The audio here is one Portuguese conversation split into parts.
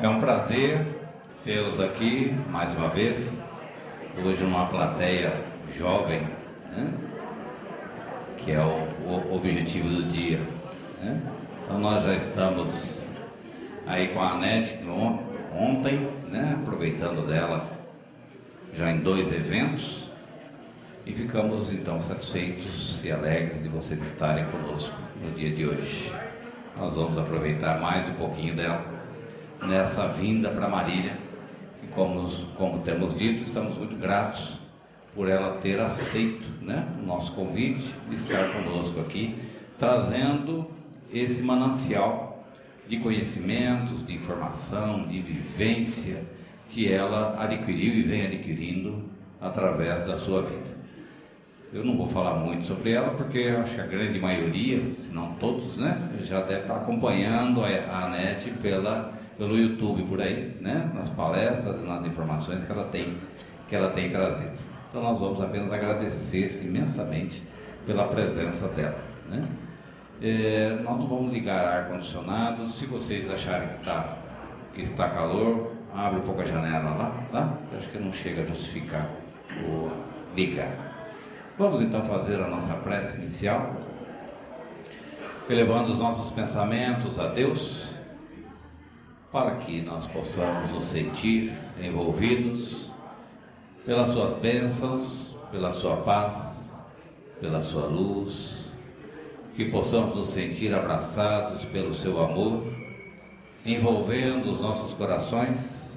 É um prazer tê-los aqui mais uma vez, hoje numa plateia jovem, né? Que é o objetivo do dia, né? Então nós já estamos aí com a Anete ontem, né? Aproveitando dela já em 2 eventos, e ficamos então satisfeitos e alegres de vocês estarem conosco no dia de hoje. Nós vamos aproveitar mais um pouquinho dela nessa vinda para Marília, e como temos dito, estamos muito gratos por ela ter aceito, né, o nosso convite de estar conosco aqui, trazendo esse manancial de conhecimentos, de informação, de vivência que ela adquiriu e vem adquirindo através da sua vida. Eu não vou falar muito sobre ela, porque eu acho que a grande maioria, se não todos, né, já deve estar acompanhando a Anete pelo YouTube por aí, né, nas palestras, nas informações que ela tem trazido. Então nós vamos apenas agradecer imensamente pela presença dela, né? Nós não vamos ligar ar-condicionado. Se vocês acharem que está calor, abre um pouco a janela lá, tá? Eu acho que não chega a justificar o ligar. Vamos então fazer a nossa prece inicial, elevando os nossos pensamentos a Deus, para que nós possamos nos sentir envolvidos pelas suas bênçãos, pela sua paz, pela sua luz, que possamos nos sentir abraçados pelo seu amor, envolvendo os nossos corações,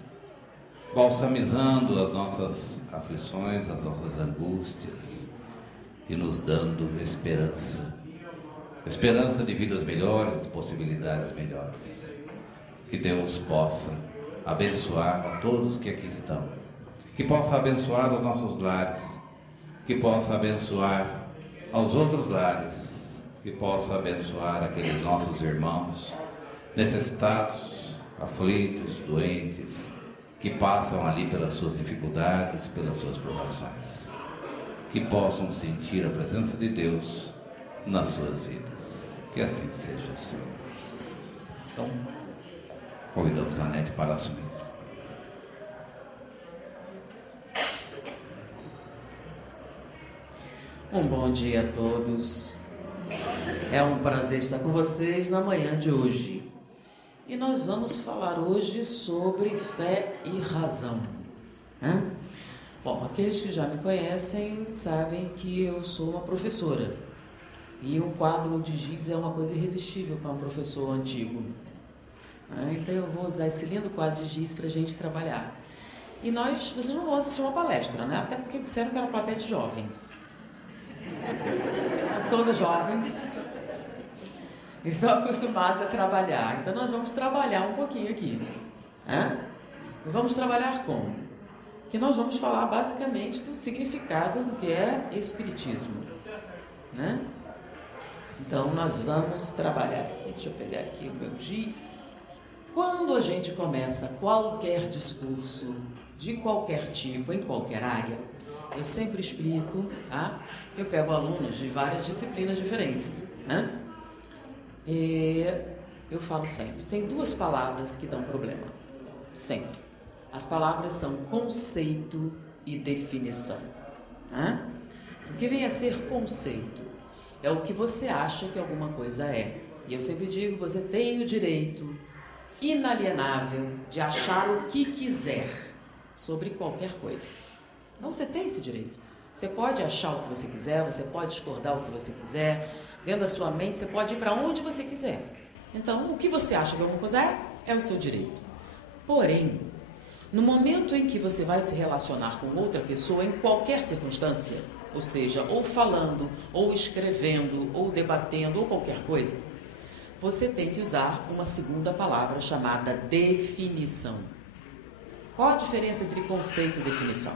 balsamizando as nossas aflições, as nossas angústias, e nos dando esperança de vidas melhores, de possibilidades melhores. Que Deus possa abençoar a todos que aqui estão, que possa abençoar os nossos lares, que possa abençoar aos outros lares, que possa abençoar aqueles nossos irmãos necessitados, aflitos, doentes, que passam ali pelas suas dificuldades, pelas suas provações, que possam sentir a presença de Deus nas suas vidas. Que assim seja, Senhor. Então, convidamos a Anete para assumir. Um bom dia a todos. É um prazer estar com vocês na manhã de hoje. E nós vamos falar hoje sobre fé e razão, né? Bom, aqueles que já me conhecem sabem que eu sou uma professora. E um quadro de giz é uma coisa irresistível para um professor antigo. Então eu vou usar esse lindo quadro de giz para a gente trabalhar. E vocês não vão assistir uma palestra, né? Até porque disseram que era uma plateia de jovens. Todos jovens estão acostumados a trabalhar. Então nós vamos trabalhar um pouquinho aqui, né? Vamos trabalhar como? Que nós vamos falar basicamente do significado do que é espiritismo, né? Então nós vamos trabalhar. Deixa eu pegar aqui o meu giz. Quando a gente começa qualquer discurso de qualquer tipo, em qualquer área, eu sempre explico, tá? Eu pego alunos de várias disciplinas diferentes, né? E eu falo sempre, tem 2 palavras que dão problema, sempre. As palavras são conceito e definição, né? O que vem a ser conceito? É o que você acha que alguma coisa é. E eu sempre digo, você tem o direito inalienável de achar o que quiser sobre qualquer coisa. Então você tem esse direito. Você pode achar o que você quiser, você pode discordar o que você quiser. Dentro da sua mente você pode ir para onde você quiser. Então o que você acha que alguma coisa é o seu direito. Porém, no momento em que você vai se relacionar com outra pessoa, em qualquer circunstância, ou seja, ou falando, ou escrevendo, ou debatendo, ou qualquer coisa, você tem que usar uma segunda palavra chamada definição. Qual a diferença entre conceito e definição?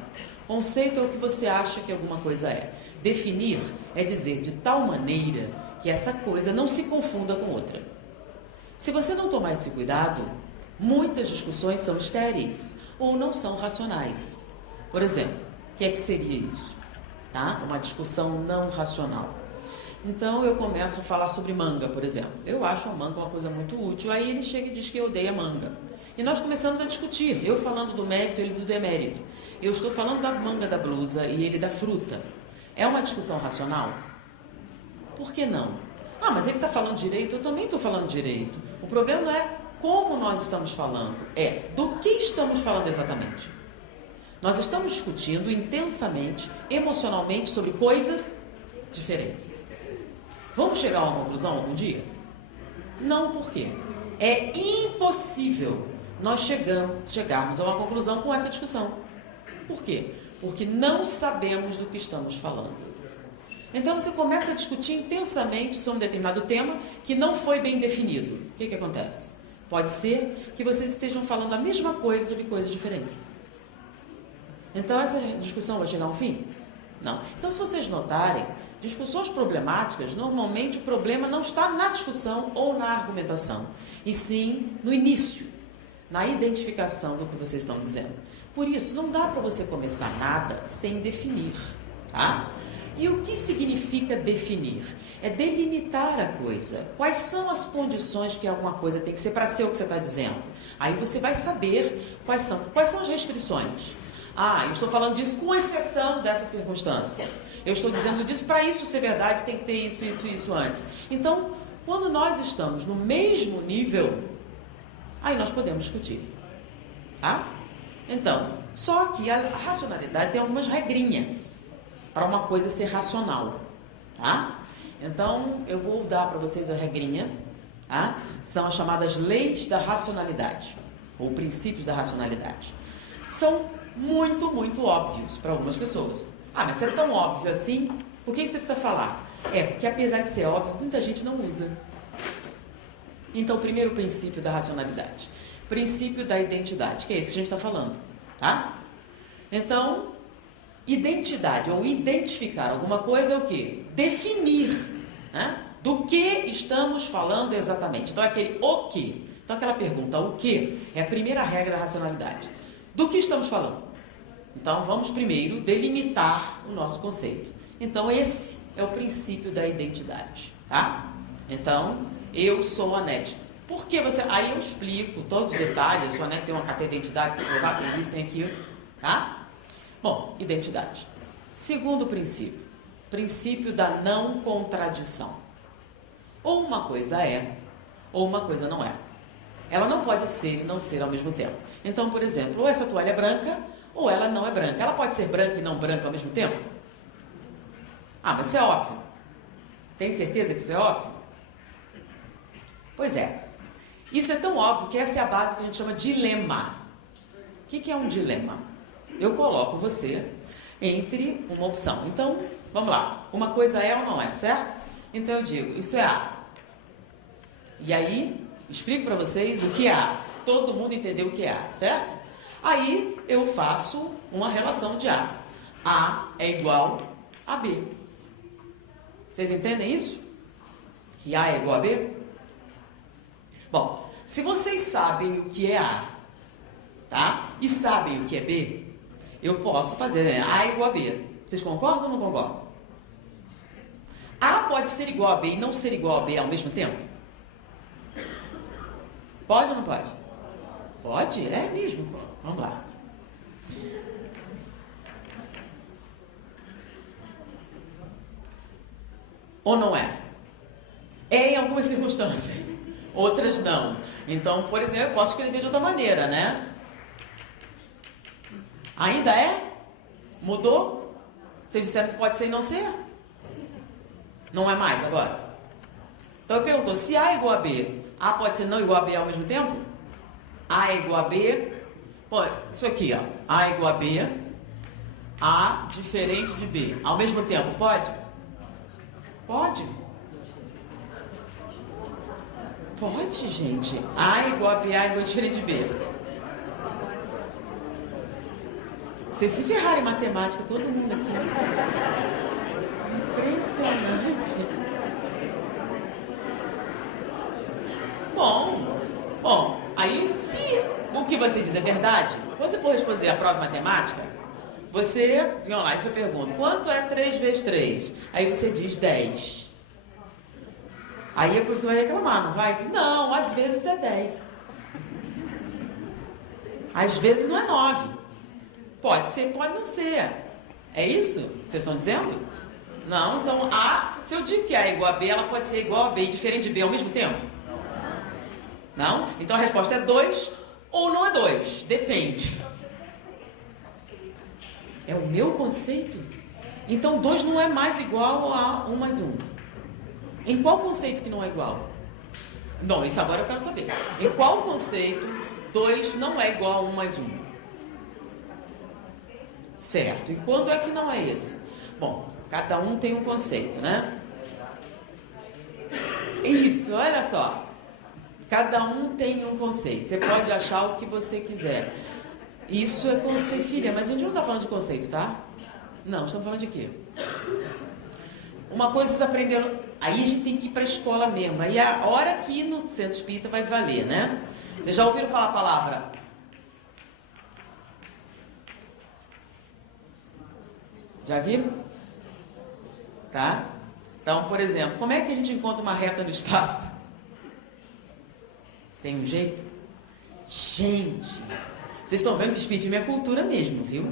Conceito é o que você acha que alguma coisa é. Definir é dizer de tal maneira que essa coisa não se confunda com outra. Se você não tomar esse cuidado, muitas discussões são estéreis ou não são racionais. Por exemplo, o que é que seria isso? Tá? Uma discussão não racional. Então eu começo a falar sobre manga, por exemplo. Eu acho a manga uma coisa muito útil. Aí ele chega e diz que odeia manga. E nós começamos a discutir, eu falando do mérito, ele do demérito. Eu estou falando da manga da blusa e ele da fruta. É uma discussão racional? Por que não? Ah, mas ele está falando direito, eu também estou falando direito. O problema não é como nós estamos falando, é do que estamos falando exatamente. Nós estamos discutindo intensamente, emocionalmente, sobre coisas diferentes. Vamos chegar a uma conclusão algum dia? Não, por quê? É impossível nós chegarmos a uma conclusão com essa discussão. Por quê? Porque não sabemos do que estamos falando. Então você começa a discutir intensamente sobre um determinado tema que não foi bem definido. O que acontece? Pode ser que vocês estejam falando a mesma coisa sobre coisas diferentes. Então essa discussão vai chegar a um fim? Não. Então, se vocês notarem, discussões problemáticas, normalmente o problema não está na discussão ou na argumentação, e sim no início, na identificação do que vocês estão dizendo. Por isso, não dá para você começar nada sem definir, tá? E o que significa definir? É delimitar a coisa. Quais são as condições que alguma coisa tem que ser para ser o que você está dizendo? Aí você vai saber quais são as restrições. Ah, eu estou falando disso com exceção dessa circunstância. Eu estou dizendo disso, para isso ser verdade, tem que ter isso, isso e isso antes. Então, quando nós estamos no mesmo nível, aí nós podemos discutir. Tá? Então, só que a racionalidade tem algumas regrinhas para uma coisa ser racional. Tá? Então, eu vou dar para vocês a regrinha. Tá? São as chamadas leis da racionalidade, ou princípios da racionalidade. São muito, muito óbvios para algumas pessoas. Ah, mas se é tão óbvio assim, por que você precisa falar? É, porque apesar de ser óbvio, muita gente não usa. Então, o primeiro princípio da racionalidade. Princípio da identidade, que é esse que a gente está falando. Tá? Então, identidade ou identificar alguma coisa é o quê? Definir, né? Do que estamos falando exatamente. Então, é aquele o quê? Então, aquela pergunta, o quê? É a primeira regra da racionalidade. Do que estamos falando? Então, vamos primeiro delimitar o nosso conceito. Então, esse é o princípio da identidade, tá? Então, eu sou a Anete. Por que você... Aí eu explico todos os detalhes. A sua Anete tem uma carteira de identidade para provar, tem isso, tem aquilo, tá? Bom, identidade. Segundo princípio. Princípio da não contradição. Ou uma coisa é, ou uma coisa não é. Ela não pode ser e não ser ao mesmo tempo. Então, por exemplo, ou essa toalha é branca, ou ela não é branca. Ela pode ser branca e não branca ao mesmo tempo? Ah, mas isso é óbvio. Tem certeza que isso é óbvio? Pois é. Isso é tão óbvio que essa é a base que a gente chama de dilema. O que é um dilema? Eu coloco você entre uma opção. Então, vamos lá. Uma coisa é ou não é, certo? Então eu digo, isso é A. E aí, explico para vocês o que é A. Todo mundo entendeu o que é A, certo? Aí eu faço uma relação de A. A é igual a B. Vocês entendem isso? Que A é igual a B? Bom, se vocês sabem o que é A, tá? E sabem o que é B, eu posso fazer, né? A é igual a B. Vocês concordam ou não concordam? A pode ser igual a B e não ser igual a B ao mesmo tempo? Pode ou não pode? Pode? É mesmo. Vamos lá. Ou não é? É em algumas circunstâncias. Outras não. Então, por exemplo, eu posso escrever de outra maneira, né? Ainda é? Mudou? Vocês disseram que pode ser e não ser? Não é mais agora? Então eu pergunto, se A é igual a B, A pode ser não igual a B ao mesmo tempo? A é igual a B, pô, isso aqui, ó, A é igual a B, A diferente de B, ao mesmo tempo, pode? Pode. Pode, gente. A é igual a B, A é igual a diferente de B. Vocês se ferraram em matemática, todo mundo aqui. Impressionante. Bom, aí se o que você diz é verdade, quando você for responder a prova de matemática, você, vamos lá, você pergunta, quanto é 3 vezes 3? Aí você diz 10. Aí a professora vai reclamar, não vai? Não, às vezes é 10. Às vezes não é 9. Pode ser, pode não ser. É isso que vocês estão dizendo? Não, então A, se eu digo que A é igual a B, ela pode ser igual a B e diferente de B ao mesmo tempo? Não? Então a resposta é 2 ou não é 2. Depende. É o meu conceito? Então 2 não é mais igual a 1 mais 1. Em qual conceito que não é igual? Bom, isso agora eu quero saber. Em qual conceito 2 não é igual a 1 mais 1? Certo. E quando é que não é esse? Bom, cada um tem um conceito, né? Isso, olha só. Cada um tem um conceito. Você pode achar o que você quiser. Isso é conceito. Filha, mas a gente não está falando de conceito, tá? Não, estamos falando de quê? Uma coisa vocês aprenderam. Aí a gente tem que ir para a escola mesmo. Aí a hora que no Centro Espírita vai valer, né? Vocês já ouviram falar a palavra? Já viram? Tá? Então, por exemplo, como é que a gente encontra uma reta no espaço? Tem um jeito? Gente, vocês estão vendo que espiritismo é cultura mesmo, viu?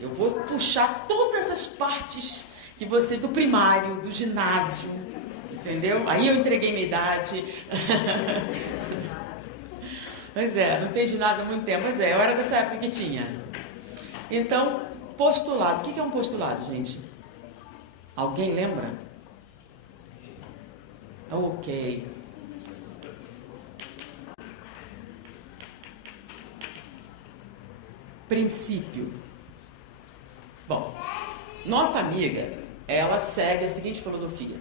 Eu vou puxar todas as partes que vocês, do primário, do ginásio, entendeu? Aí eu entreguei minha idade. Pois é, não tem ginásio há muito tempo. Pois é, eu era dessa época que tinha. Então, postulado. O que é um postulado, gente? Alguém lembra? Ok. Princípio. Bom, nossa amiga, ela segue a seguinte filosofia: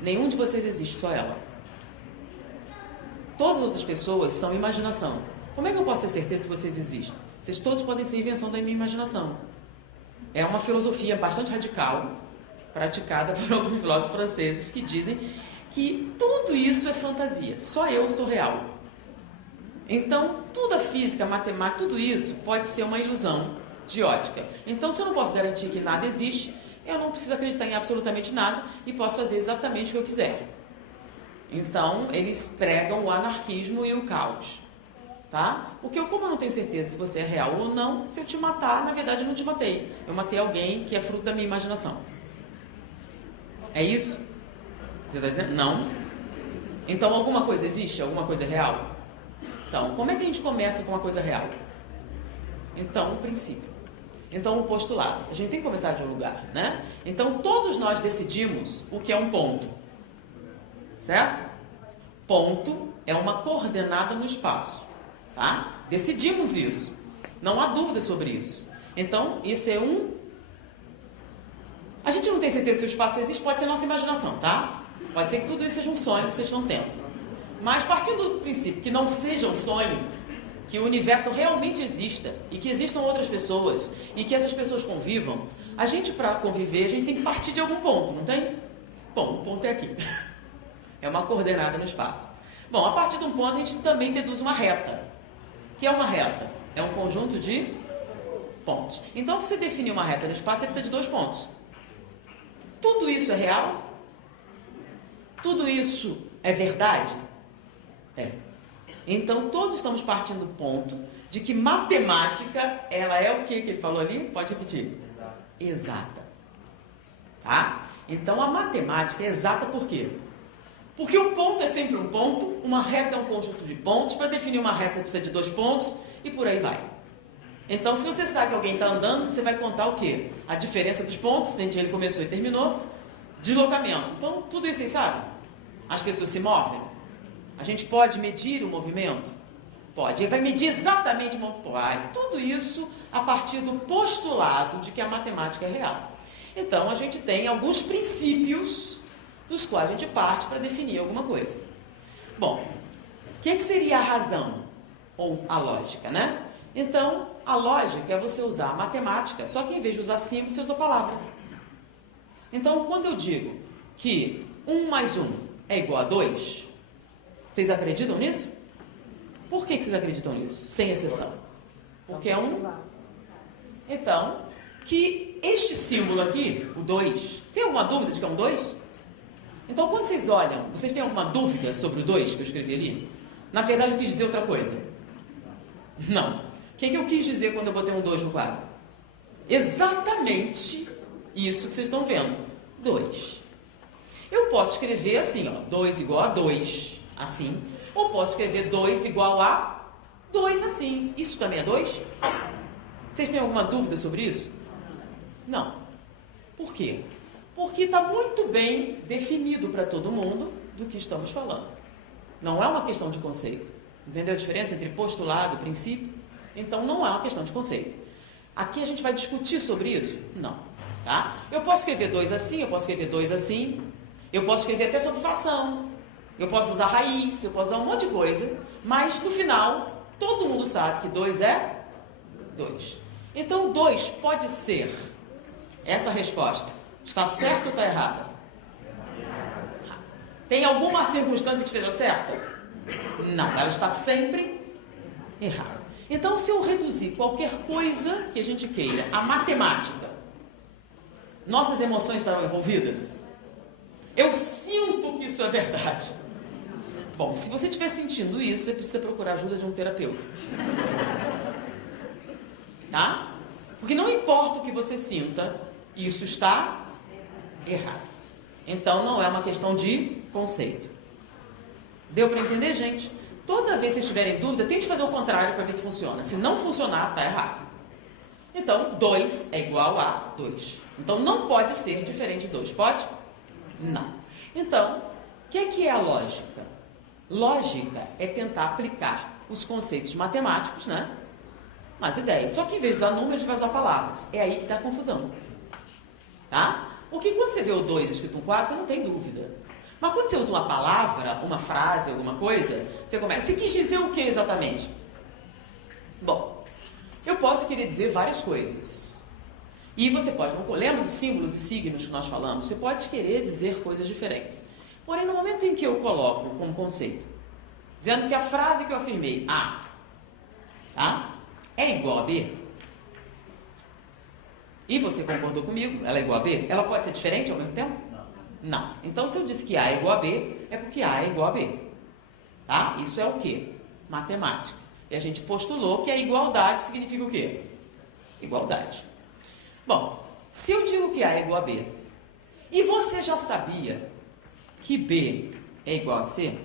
nenhum de vocês existe, só ela. Todas as outras pessoas são imaginação. Como é que eu posso ter certeza se vocês existem? Vocês todos podem ser invenção da minha imaginação. É uma filosofia bastante radical, praticada por alguns filósofos franceses que dizem que tudo isso é fantasia, só eu sou real. Então, tudo a física, a matemática, tudo isso pode ser uma ilusão de ótica. Então, se eu não posso garantir que nada existe, eu não preciso acreditar em absolutamente nada e posso fazer exatamente o que eu quiser. Então, eles pregam o anarquismo e o caos. Tá? Porque como eu não tenho certeza se você é real ou não, se eu te matar, na verdade eu não te matei. Eu matei alguém que é fruto da minha imaginação. É isso? Você está dizendo? Não. Então, alguma coisa existe? Alguma coisa é real? Então, como é que a gente começa com uma coisa real? Então, o princípio. Então, o postulado. A gente tem que começar de um lugar, né? Então, todos nós decidimos o que é um ponto. Certo? Ponto é uma coordenada no espaço. Tá? Decidimos isso. Não há dúvida sobre isso. Então, isso é um... A gente não tem certeza se o espaço existe, pode ser nossa imaginação, tá? Pode ser que tudo isso seja um sonho que vocês estão tendo. Mas partindo do princípio que não seja um sonho, que o universo realmente exista e que existam outras pessoas e que essas pessoas convivam, a gente, para conviver, a gente tem que partir de algum ponto, não tem? Bom, o ponto é aqui. É uma coordenada no espaço. Bom, a partir de um ponto a gente também deduz uma reta. O que é uma reta? É um conjunto de pontos. Então, para você definir uma reta no espaço, você precisa de 2 pontos. Tudo isso é real? Tudo isso é verdade? É. Então, todos estamos partindo do ponto de que matemática, ela é o que ele falou ali? Pode repetir. Exata. Exata. Tá? Então, a matemática é exata por quê? Porque um ponto é sempre um ponto, uma reta é um conjunto de pontos. Para definir uma reta, você precisa de 2 pontos e por aí vai. Então, se você sabe que alguém está andando, você vai contar o quê? A diferença dos pontos, entre ele começou e terminou, deslocamento. Então, tudo isso vocês sabem? As pessoas se movem? A gente pode medir o movimento? Pode. Ele vai medir exatamente o movimento? Vai. Tudo isso a partir do postulado de que a matemática é real. Então, a gente tem alguns princípios dos quais a gente parte para definir alguma coisa. Bom, o que seria a razão? Ou a lógica, né? Então, a lógica é você usar a matemática, só que em vez de usar símbolos, você usa palavras. Então, quando eu digo que 1 mais 1 é igual a 2, vocês acreditam nisso? Por que vocês acreditam nisso? Sem exceção. Porque é um... Então, que este símbolo aqui, o 2, tem alguma dúvida de que é um 2? Então, quando vocês olham, vocês têm alguma dúvida sobre o 2 que eu escrevi ali? Na verdade, eu quis dizer outra coisa. Não. que eu quis dizer quando eu botei um 2 no quadro? Exatamente isso que vocês estão vendo. 2. Eu posso escrever assim, ó, 2 igual a 2, assim. Ou posso escrever 2 igual a 2, assim. Isso também é 2? Vocês têm alguma dúvida sobre isso? Não. Por quê? Porque está muito bem definido para todo mundo do que estamos falando. Não é uma questão de conceito. Entendeu a diferença entre postulado e princípio? Então, não é uma questão de conceito. Aqui a gente vai discutir sobre isso? Não. Tá? Eu posso escrever 2 assim, eu posso escrever 2 assim, eu posso escrever até sobre fração, eu posso usar raiz, eu posso usar um monte de coisa, mas no final, todo mundo sabe que 2 é 2. Então, 2 pode ser essa resposta. Está certa ou está errada? Tem alguma circunstância que esteja certa? Não, ela está sempre errada. Então, se eu reduzir qualquer coisa que a gente queira a matemática, nossas emoções estarão envolvidas? Eu sinto que isso é verdade. Bom, se você estiver sentindo isso, você precisa procurar a ajuda de um terapeuta. Tá? Porque não importa o que você sinta, isso está errado. Então, não é uma questão de conceito. Deu para entender, gente? Toda vez que vocês tiverem dúvida, tente fazer o contrário para ver se funciona. Se não funcionar, está errado. Então, 2 é igual a 2. Então, não pode ser diferente de 2. Pode? Não. Então, o que é a lógica? Lógica é tentar aplicar os conceitos matemáticos, né, nas ideias. Só que em vez de usar números, a gente vai usar palavras. É aí que dá a confusão. Tá? Porque quando você vê o 2 escrito um quadro, você não tem dúvida. Mas quando você usa uma palavra, uma frase, alguma coisa, você começa. Você quis dizer o que exatamente? Bom, eu posso querer dizer várias coisas. E você pode, lembra dos símbolos e signos que nós falamos? Você pode querer dizer coisas diferentes. Porém, no momento em que eu coloco como conceito, dizendo que a frase que eu afirmei, A, tá, é igual a B, e você concordou comigo, ela é igual a B, ela pode ser diferente ao mesmo tempo? Não. Então, se eu disse que A é igual a B, é porque A é igual a B. Tá? Isso é o quê? Matemática. E a gente postulou que a igualdade significa o quê? Igualdade. Bom, se eu digo que A é igual a B, e você já sabia que B é igual a C,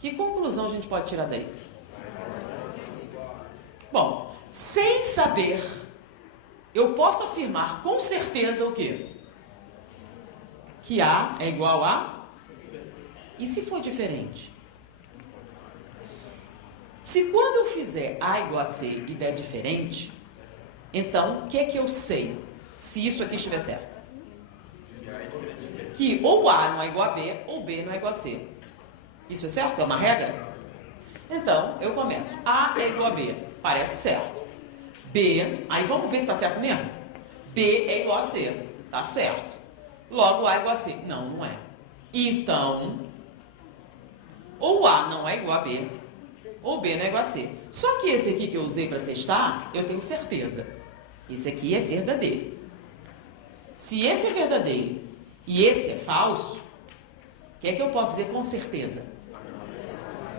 que conclusão a gente pode tirar daí? Bom, sem saber, eu posso afirmar com certeza o quê? Que A é igual a... E se for diferente? Se quando eu fizer A igual a C e der diferente, então, o que é que eu sei se isso aqui estiver certo? Que ou A não é igual a B, ou B não é igual a C. Isso é certo? É uma regra? Então, eu começo. A é igual a B. Parece certo. B, aí vamos ver se está certo mesmo? B é igual a C. Está certo. Logo, A é igual a C. Não, não é. Então, ou A não é igual a B, ou B não é igual a C. Só que esse aqui que eu usei para testar, eu tenho certeza. Esse aqui é verdadeiro. Se esse é verdadeiro e esse é falso, o que é que eu posso dizer com certeza?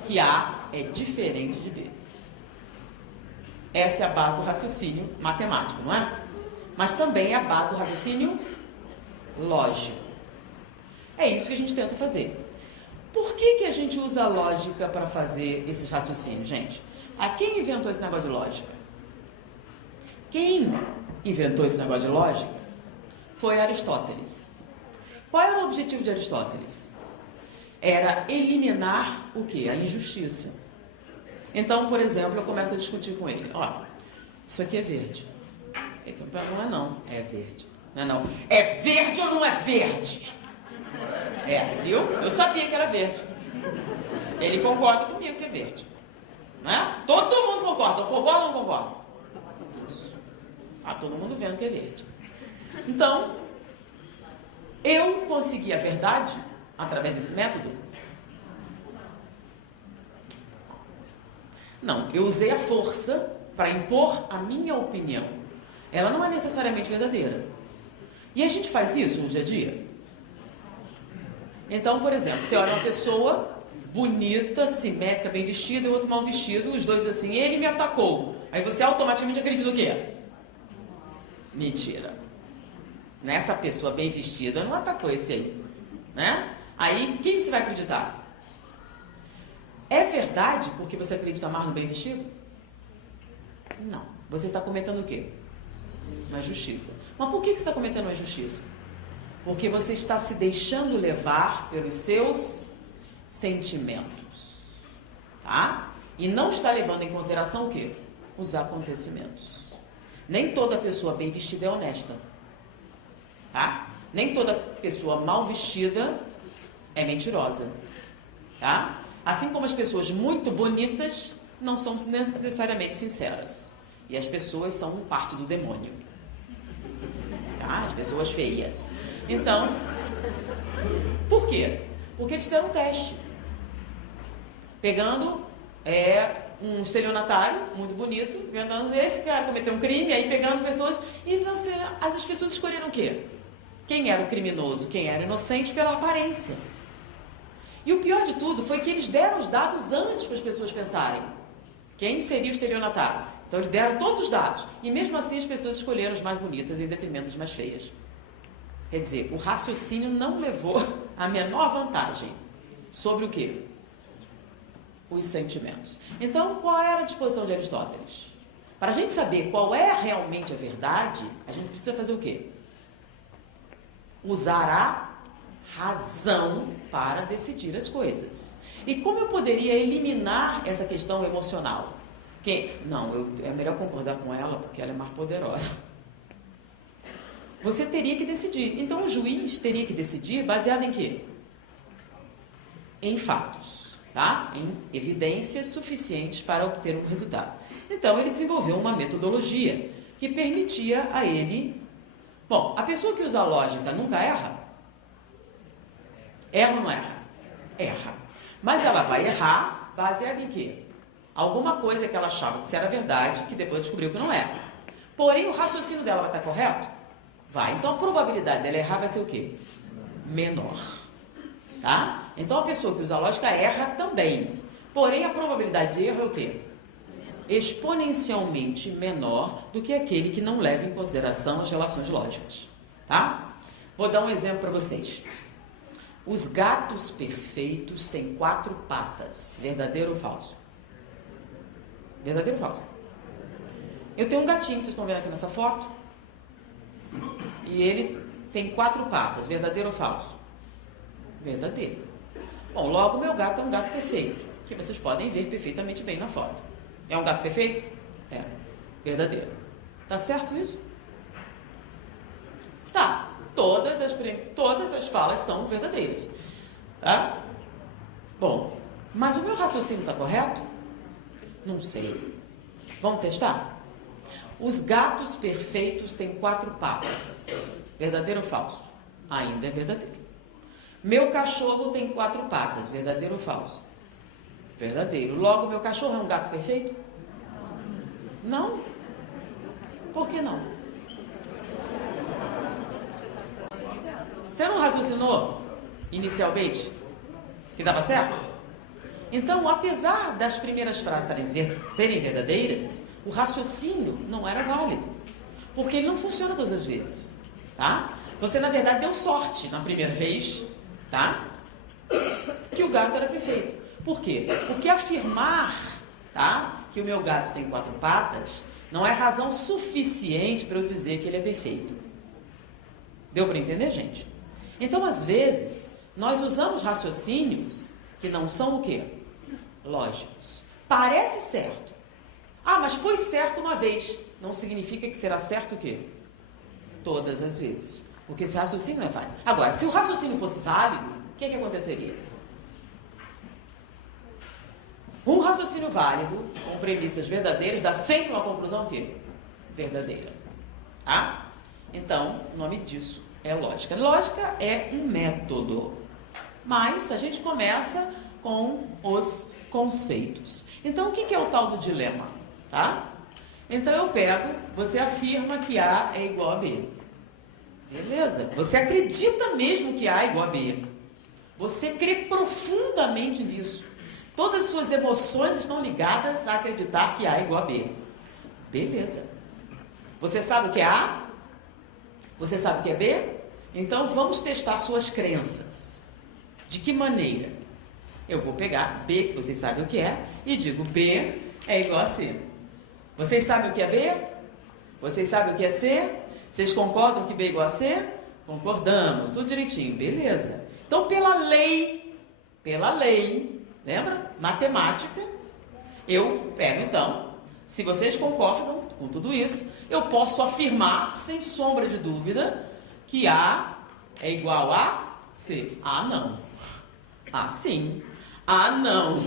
Que A é diferente de B. Essa é a base do raciocínio matemático, não é? Mas também é a base do raciocínio lógico. É isso que a gente tenta fazer. Por que a gente usa a lógica para fazer esses raciocínios, gente? Quem inventou esse negócio de lógica? Quem inventou esse negócio de lógica foi Aristóteles. Qual era o objetivo de Aristóteles? Era eliminar o quê? A injustiça. Então, por exemplo, eu começo a discutir com ele. Ó, isso aqui é verde. Ele diz, não é não, é verde. Não é não. É verde ou não é verde? É, viu? Eu sabia que era verde. Ele concorda comigo que é verde. Né? Todo mundo concorda. Concorda ou não concorda? Isso. Todo mundo vendo que é verde. Então, eu consegui a verdade através desse método? Não, eu usei a força para impor a minha opinião. Ela não é necessariamente verdadeira. E a gente faz isso no dia a dia? Então, por exemplo, você olha uma pessoa bonita, simétrica, bem vestida, e o outro mal vestido, os dois assim, ele me atacou. Aí você automaticamente acredita o quê? Mentira. Nessa pessoa bem vestida não atacou esse aí, né? Aí quem você vai acreditar? É verdade porque você acredita mais no bem vestido? Não. Você está cometendo o quê? Uma injustiça. Mas por que você está cometendo uma injustiça? Porque você está se deixando levar pelos seus sentimentos, tá? E não está levando em consideração o quê? Os acontecimentos. Nem toda pessoa bem vestida é honesta, tá? Nem toda pessoa mal vestida é mentirosa, tá? Assim como as pessoas muito bonitas não são necessariamente sinceras. E as pessoas são parte do demônio, tá? As pessoas feias. Então, por quê? Porque eles fizeram um teste. Pegando um estelionatário muito bonito, vendo esse cara cometeu um crime, aí pegando pessoas, e não sei, as pessoas escolheram o quê? Quem era o criminoso, quem era o inocente pela aparência. E o pior de tudo foi que eles deram os dados antes para as pessoas pensarem. Quem seria o estelionatário? Então eles deram todos os dados. E mesmo assim as pessoas escolheram as mais bonitas em detrimento das mais feias. Quer dizer, o raciocínio não levou a menor vantagem sobre o quê? Os sentimentos. Então, qual era a disposição de Aristóteles? Para a gente saber qual é realmente a verdade, a gente precisa fazer o quê? Usar a razão para decidir as coisas. E como eu poderia eliminar essa questão emocional? É melhor concordar com ela porque ela é mais poderosa. Você teria que decidir. Então o juiz teria que decidir baseado em quê? Em fatos, tá? Em evidências suficientes para obter um resultado. Então ele desenvolveu uma metodologia que permitia a ele... Bom, a pessoa que usa a lógica nunca erra? Erra ou não erra? Erra. Mas ela vai errar baseada em quê? Alguma coisa que ela achava que era verdade, que depois descobriu que não era. Porém, o raciocínio dela vai estar correto? Vai. Então, a probabilidade dela errar vai ser o quê? Menor. Tá? Então, a pessoa que usa a lógica erra também. Porém, a probabilidade de erro é o quê? Exponencialmente menor do que aquele que não leva em consideração as relações lógicas. Tá? Vou dar um exemplo para vocês. Os gatos perfeitos têm 4 patas. Verdadeiro ou falso? Verdadeiro ou falso? Eu tenho um gatinho, vocês estão vendo aqui nessa foto? E ele tem 4 patas. Verdadeiro ou falso? Verdadeiro. Bom, logo meu gato é um gato perfeito, que vocês podem ver perfeitamente bem na foto. É um gato perfeito? É. Verdadeiro. Tá certo isso? Tá. Todas as falas são verdadeiras. Tá? Bom, mas o meu raciocínio está correto? Não sei. Vamos testar? Os gatos perfeitos têm 4 patas. Verdadeiro ou falso? Ainda é verdadeiro. Meu cachorro tem 4 patas. Verdadeiro ou falso? Verdadeiro. Logo, meu cachorro é um gato perfeito? Não. Por que não? Você não raciocinou inicialmente que dava certo? Então, apesar das primeiras frases serem verdadeiras, o raciocínio não era válido, porque ele não funciona todas as vezes, tá? Você, na verdade, deu sorte na primeira vez, tá? Que o gato era perfeito. Por quê? Porque afirmar, tá, que o meu gato tem 4 patas não é razão suficiente para eu dizer que ele é perfeito. Deu para entender, gente? Então, às vezes, nós usamos raciocínios que não são o quê? Lógicos. Parece certo. Ah, mas foi certo uma vez. Não significa que será certo o quê? Todas as vezes. Porque esse raciocínio não é válido. Agora, se o raciocínio fosse válido, o que aconteceria? Um raciocínio válido, com premissas verdadeiras, dá sempre uma conclusão o quê? Verdadeira. Tá? Então, o nome disso é lógica. Lógica é um método. Mas a gente começa com os conceitos. Então, o que é o tal do dilema? Tá? Então, eu pego, você afirma que A é igual a B. Beleza? Você acredita mesmo que A é igual a B. Você crê profundamente nisso. Todas as suas emoções estão ligadas a acreditar que A é igual a B. Beleza. Você sabe o que é A? Você sabe o que é B? Então vamos testar suas crenças. De que maneira? Eu vou pegar B, que vocês sabem o que é, e digo B é igual a C. Vocês sabem o que é B? Vocês sabem o que é C? Vocês concordam que B é igual a C? Concordamos, tudo direitinho, beleza. Então pela lei, lembra? Matemática, eu pego então, se vocês concordam com tudo isso, eu posso afirmar, sem sombra de dúvida, que A é igual a C. Ah, não. Ah, sim. Ah, não.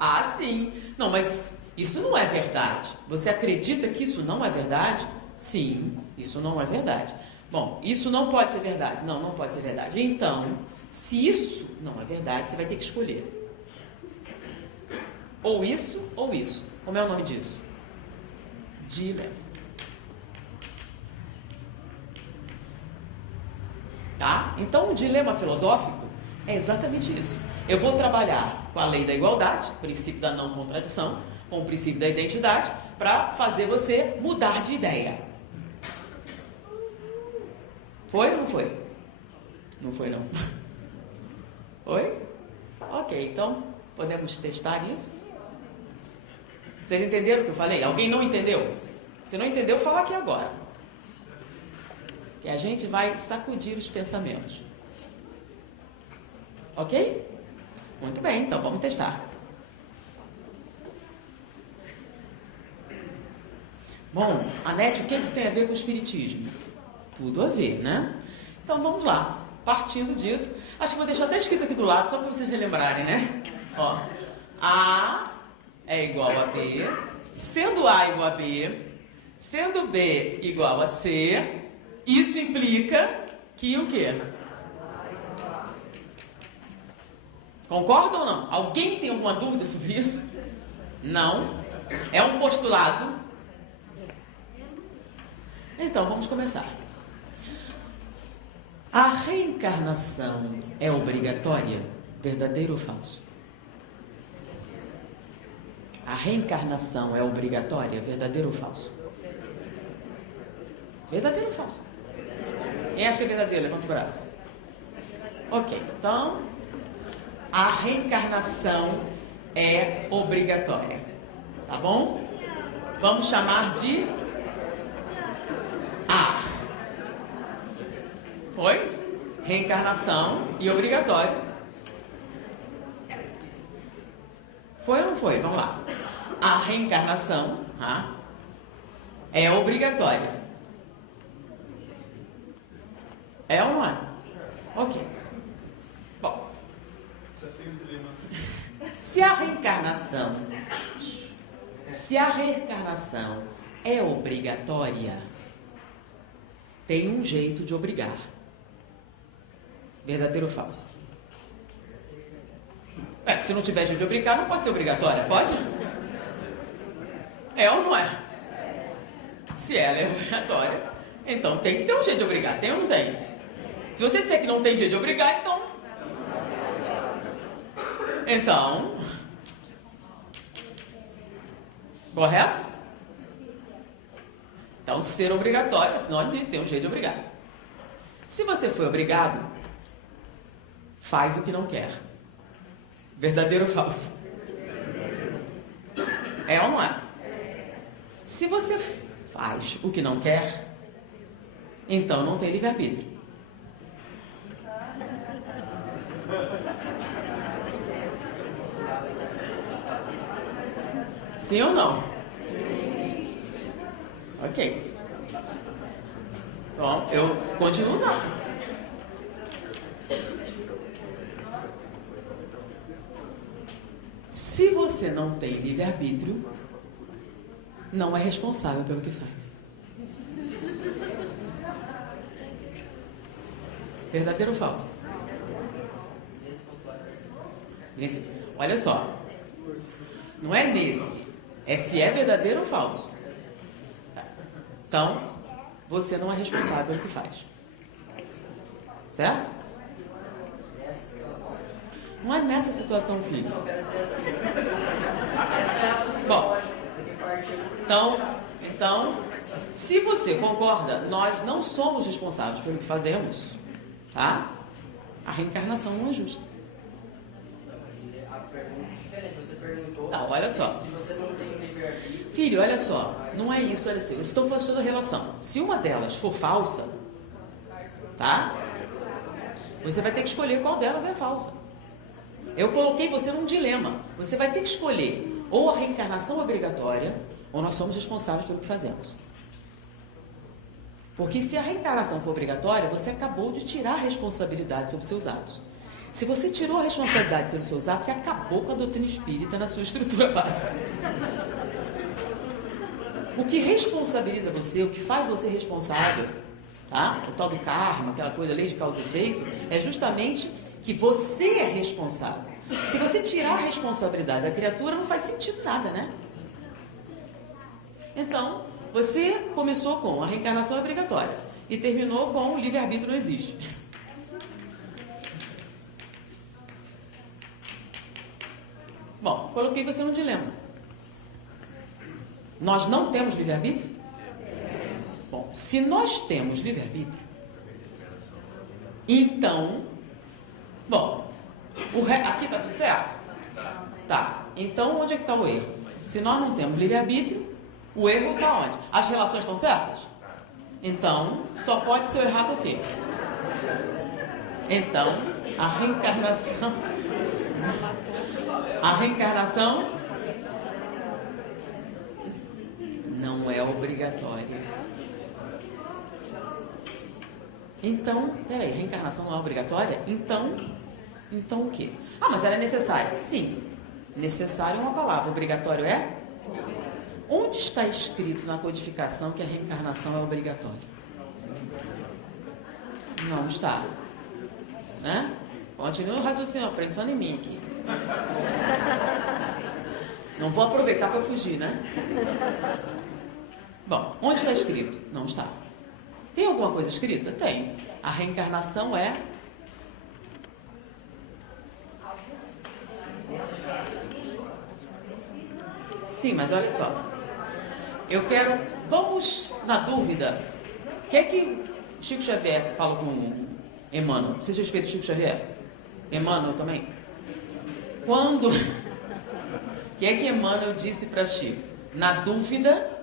Ah, sim. Não, mas isso não é verdade. Você acredita que isso não é verdade? Sim, isso não é verdade. Bom, isso não pode ser verdade. Não, não pode ser verdade. Então, se isso não é verdade, você vai ter que escolher. Ou isso, ou isso. Como é o nome disso? Dilema. Tá? Então, um dilema filosófico é exatamente isso. Eu vou trabalhar com a lei da igualdade, princípio da não contradição, com o princípio da identidade, para fazer você mudar de ideia. Foi ou não foi? Não foi, não. Foi? Ok, então podemos testar isso. Vocês entenderam o que eu falei? Alguém não entendeu? Se não entendeu, fala aqui agora. Que a gente vai sacudir os pensamentos. Ok? Muito bem, então vamos testar. Bom, Anete, o que isso tem a ver com o espiritismo? Tudo a ver, né? Então vamos lá. Partindo disso, acho que vou deixar até escrito aqui do lado, só para vocês relembrarem, né? Ó, A é igual a B, sendo A igual a B, sendo B igual a C, isso implica que o quê? Concordam ou não? Alguém tem alguma dúvida sobre isso? Não? É um postulado? Então, vamos começar. A reencarnação é obrigatória? Verdadeiro ou falso? A reencarnação é obrigatória? Verdadeiro ou falso? Verdadeiro ou falso? Quem acha que é verdadeiro? Levanta o braço. Ok, então a reencarnação é obrigatória. Tá bom? Vamos chamar de A. Foi? Reencarnação e obrigatório. Foi ou não foi? Vamos lá. A reencarnação é obrigatória. É ou não é? Ok. Bom. Se a reencarnação é obrigatória, tem um jeito de obrigar. Verdadeiro ou falso? Se não tiver jeito de obrigar, não pode ser obrigatória, pode? É ou não é? Se ela é obrigatória, então tem que ter um jeito de obrigar, tem ou não tem? Se você disser que não tem jeito de obrigar, então, correto? Então, ser obrigatório é sinônimo de ter um jeito de obrigar. Se você foi obrigado, faz o que não quer. Verdadeiro ou falso? É ou não é? Se você faz o que não quer, então não tem livre-arbítrio. Sim ou não? Ok. Bom, eu continuo usando. Se você não tem livre-arbítrio, não é responsável pelo que faz. Verdadeiro ou falso? Olha só. Não é nesse. É se é verdadeiro ou falso. Tá. Então, você não é responsável pelo que faz. Certo? Não é nessa situação, filho. Não, quero dizer assim. Essa é a raciocínio Bom, lógico, porque partiu do princípio. Então, se você concorda, nós não somos responsáveis pelo que fazemos, tá? A reencarnação não é justa. A pergunta é diferente. Você perguntou. Não, olha só. Se você não tem o livre-arbítrio. Filho, olha só, não é isso, olha assim. Vocês estão fazendo a relação. Se uma delas for falsa, tá? Você vai ter que escolher qual delas é falsa. Eu coloquei você num dilema. Você vai ter que escolher ou a reencarnação obrigatória, ou nós somos responsáveis pelo que fazemos. Porque se a reencarnação for obrigatória, você acabou de tirar a responsabilidade sobre seus atos. Se você tirou a responsabilidade sobre seus atos, você acabou com a doutrina espírita na sua estrutura básica. O que responsabiliza você, o que faz você responsável, tá? O tal do karma, aquela coisa, lei de causa e efeito, é justamente que você é responsável. Se você tirar a responsabilidade da criatura, não faz sentido nada, né? Então, você começou com a reencarnação obrigatória e terminou com o livre-arbítrio não existe. Bom, coloquei você num dilema. Nós não temos livre-arbítrio? Bom, se nós temos livre-arbítrio, então, bom, aqui está tudo certo? Tá, então onde é que está o erro? Se nós não temos livre-arbítrio, o erro está onde? As relações estão certas? Então, só pode ser errado o quê? Então, a reencarnação não é obrigatória. Então, peraí, reencarnação não é obrigatória? Então o quê? Ah, mas ela é necessária? Sim, necessário é uma palavra, obrigatório é? Onde está escrito na codificação que a reencarnação é obrigatória? Não está. Né? Continua o raciocínio, pensando em mim aqui. Não vou aproveitar para fugir, né? Bom, onde está escrito? Não está. Tem alguma coisa escrita? Tem. A reencarnação é... Sim, mas olha só. Eu quero... Vamos na dúvida. O que é que Chico Xavier fala com Emmanuel? Vocês respeitam Chico Xavier? Emmanuel também? Quando... O que é que Emmanuel disse para Chico? Na dúvida,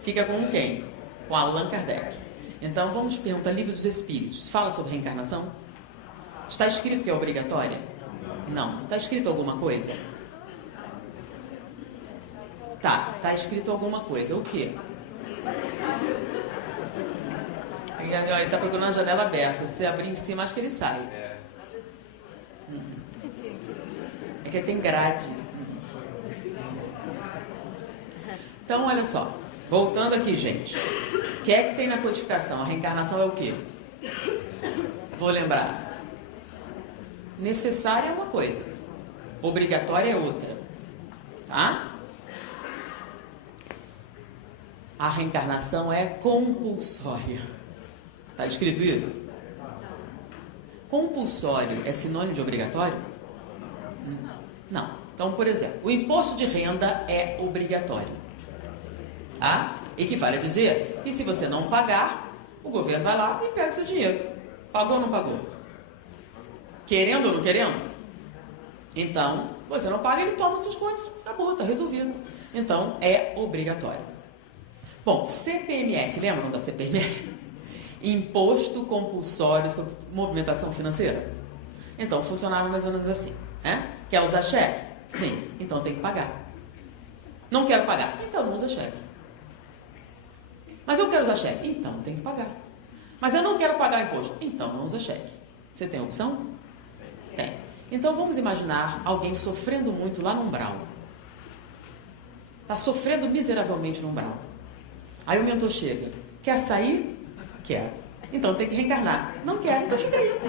fica com quem? Com Allan Kardec. Então vamos perguntar, Livro dos Espíritos. Fala sobre reencarnação? Está escrito que é obrigatória? Não. Está escrito alguma coisa? Tá, está escrito alguma coisa. O quê? Ele está procurando a janela aberta. Se você abrir em cima, acho que ele sai. É que tem grade. Então, olha só. Voltando aqui, gente. O que é que tem na codificação? A reencarnação é o quê? Vou lembrar. Necessária é uma coisa. Obrigatória é outra. Tá? A reencarnação é compulsória. Está escrito isso? Compulsório é sinônimo de obrigatório? Não. Então, por exemplo, o imposto de renda é obrigatório. Tá? Equivale a dizer que se você não pagar, o governo vai lá e pega o seu dinheiro. Pagou ou não pagou? Querendo ou não querendo? Então, você não paga, ele toma suas coisas. Acabou, está resolvido. Então, é obrigatório. Bom, CPMF, lembram da CPMF? Imposto Compulsório sobre Movimentação Financeira. Então, funcionava mais ou menos assim. Né? Quer usar cheque? Sim. Então, tem que pagar. Não quero pagar? Então, não usa cheque. Mas eu quero usar cheque? Então, tem que pagar. Mas eu não quero pagar imposto? Então, não usa cheque. Você tem opção? Tem. Então, vamos imaginar alguém sofrendo muito lá no umbral. Está sofrendo miseravelmente no umbral. Aí o mentor chega. Quer sair? Quer. Então tem que reencarnar. Não quer, então fica aí.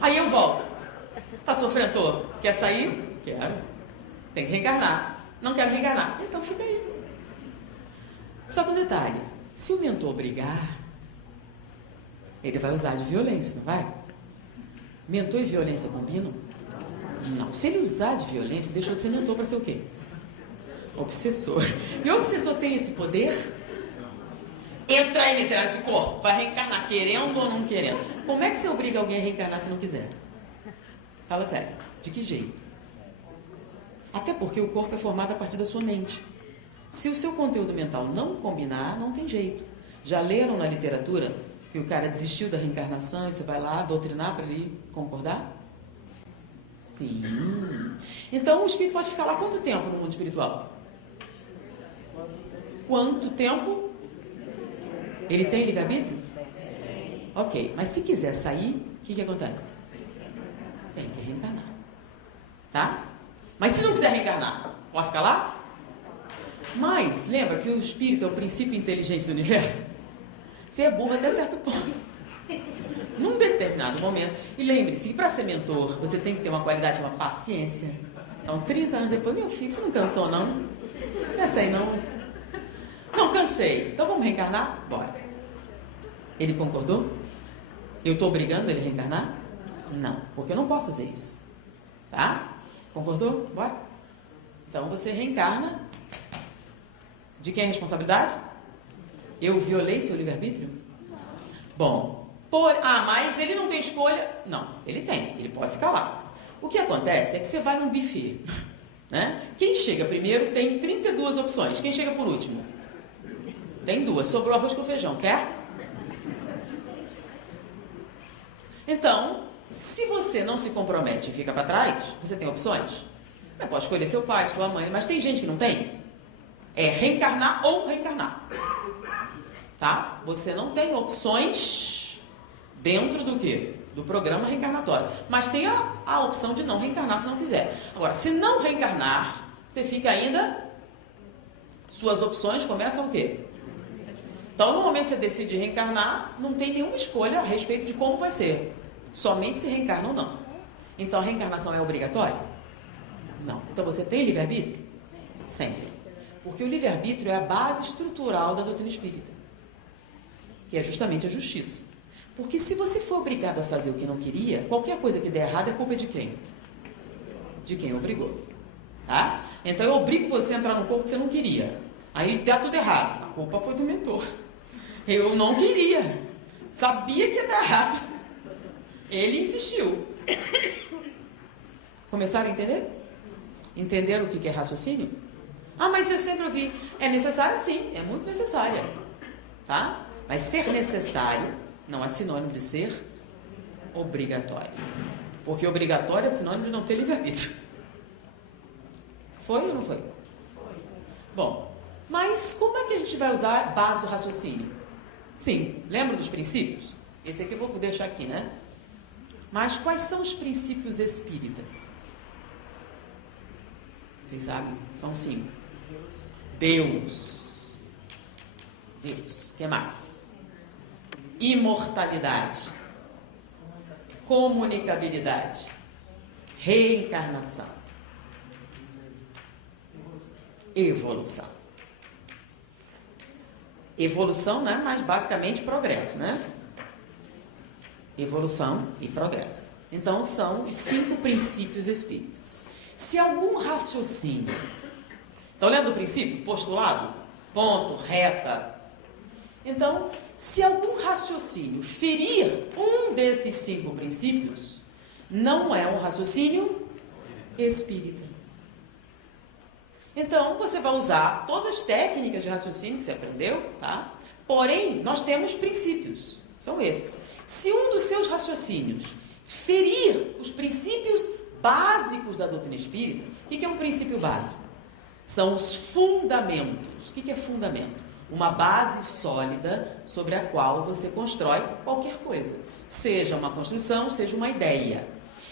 Aí eu volto. Tá sofrendo? Quer sair? Quero. Tem que reencarnar. Não quero reencarnar. Então fica aí. Só que um detalhe. Se o mentor brigar, Ele vai usar de violência, não vai? Mentor e violência combinam? Não. Se ele usar de violência, deixou de ser mentor para ser o quê? Obsessor. E o obsessor tem esse poder? Entra aí, miserável, esse corpo. Vai reencarnar, querendo ou não querendo. Como é que você obriga alguém a reencarnar se não quiser? Fala sério. De que jeito? Até porque o corpo é formado a partir da sua mente. Se o seu conteúdo mental não combinar, não tem jeito. Já leram na literatura que o cara desistiu da reencarnação e você vai lá doutrinar para ele concordar? Sim. Então o espírito pode ficar lá quanto tempo no mundo espiritual? Quanto tempo? Ele tem livre-arbítrio? Ok, mas se quiser sair, o que acontece? Tem que reencarnar. Tá? Mas se não quiser reencarnar, pode ficar lá? Mas, lembra que o espírito é o princípio inteligente do universo? Você é burro até certo ponto. Num determinado momento. E lembre-se que para ser mentor, você tem que ter uma qualidade, uma paciência. Então, 30 anos depois, meu filho, você não cansou não? Não é aí não? Não, cansei. Então vamos reencarnar? Bora. Ele concordou? Eu estou obrigando ele a reencarnar? Não, porque eu não posso fazer isso. Tá? Concordou? Bora. Então você reencarna. De quem é a responsabilidade? Eu violei seu livre-arbítrio? Bom, mas ele não tem escolha? Não, ele tem, ele pode ficar lá. O que acontece é que você vai num buffet, né? Quem chega primeiro tem 32 opções. Quem chega por último? Tem 2, sobrou arroz com feijão, quer? Então, se você não se compromete e fica para trás, você tem opções. Você pode escolher seu pai, sua mãe, mas tem gente que não tem. É reencarnar ou reencarnar. Tá? Você não tem opções dentro do quê? Do programa reencarnatório. Mas tem a opção de não reencarnar se não quiser. Agora, se não reencarnar, você fica ainda... Suas opções começam o quê? Então, no momento que você decide reencarnar, não tem nenhuma escolha a respeito de como vai ser. Somente se reencarna ou não. Então, a reencarnação é obrigatória? Não. Então, você tem livre-arbítrio? Sempre. Porque o livre-arbítrio é a base estrutural da doutrina espírita, que é justamente a justiça. Porque se você for obrigado a fazer o que não queria, qualquer coisa que der errado é culpa de quem? De quem obrigou. Tá? Então, eu obrigo você a entrar no corpo que você não queria. Aí dá tudo errado. A culpa foi do mentor. Eu não queria. Sabia que ia dar errado. Ele insistiu. Começaram a entender? Entenderam o que é raciocínio? Ah, mas eu sempre ouvi. É necessário sim, é muito necessária. Tá? Mas ser necessário não é sinônimo de ser obrigatório. Porque obrigatório é sinônimo de não ter livre-arbítrio. Foi ou não foi? Bom, mas como é que a gente vai usar a base do raciocínio? Sim, lembra dos princípios? Esse aqui eu vou deixar aqui, né? Mas quais são os princípios espíritas? Vocês sabem? São 5. Deus. Deus. O que mais? Imortalidade. Comunicabilidade. Reencarnação. Evolução. Evolução, né? Mas basicamente progresso, né? Evolução e progresso. Então, são os 5 princípios espíritas. Se algum raciocínio... Então, lembra do princípio? Postulado? Ponto, reta. Então, se algum raciocínio ferir um desses 5 princípios, não é um raciocínio espírita. Então, você vai usar todas as técnicas de raciocínio que você aprendeu, tá? Porém, nós temos princípios. São esses. Se um dos seus raciocínios ferir os princípios básicos da doutrina espírita, o que é um princípio básico? São os fundamentos. O que é fundamento? Uma base sólida sobre a qual você constrói qualquer coisa. Seja uma construção, seja uma ideia.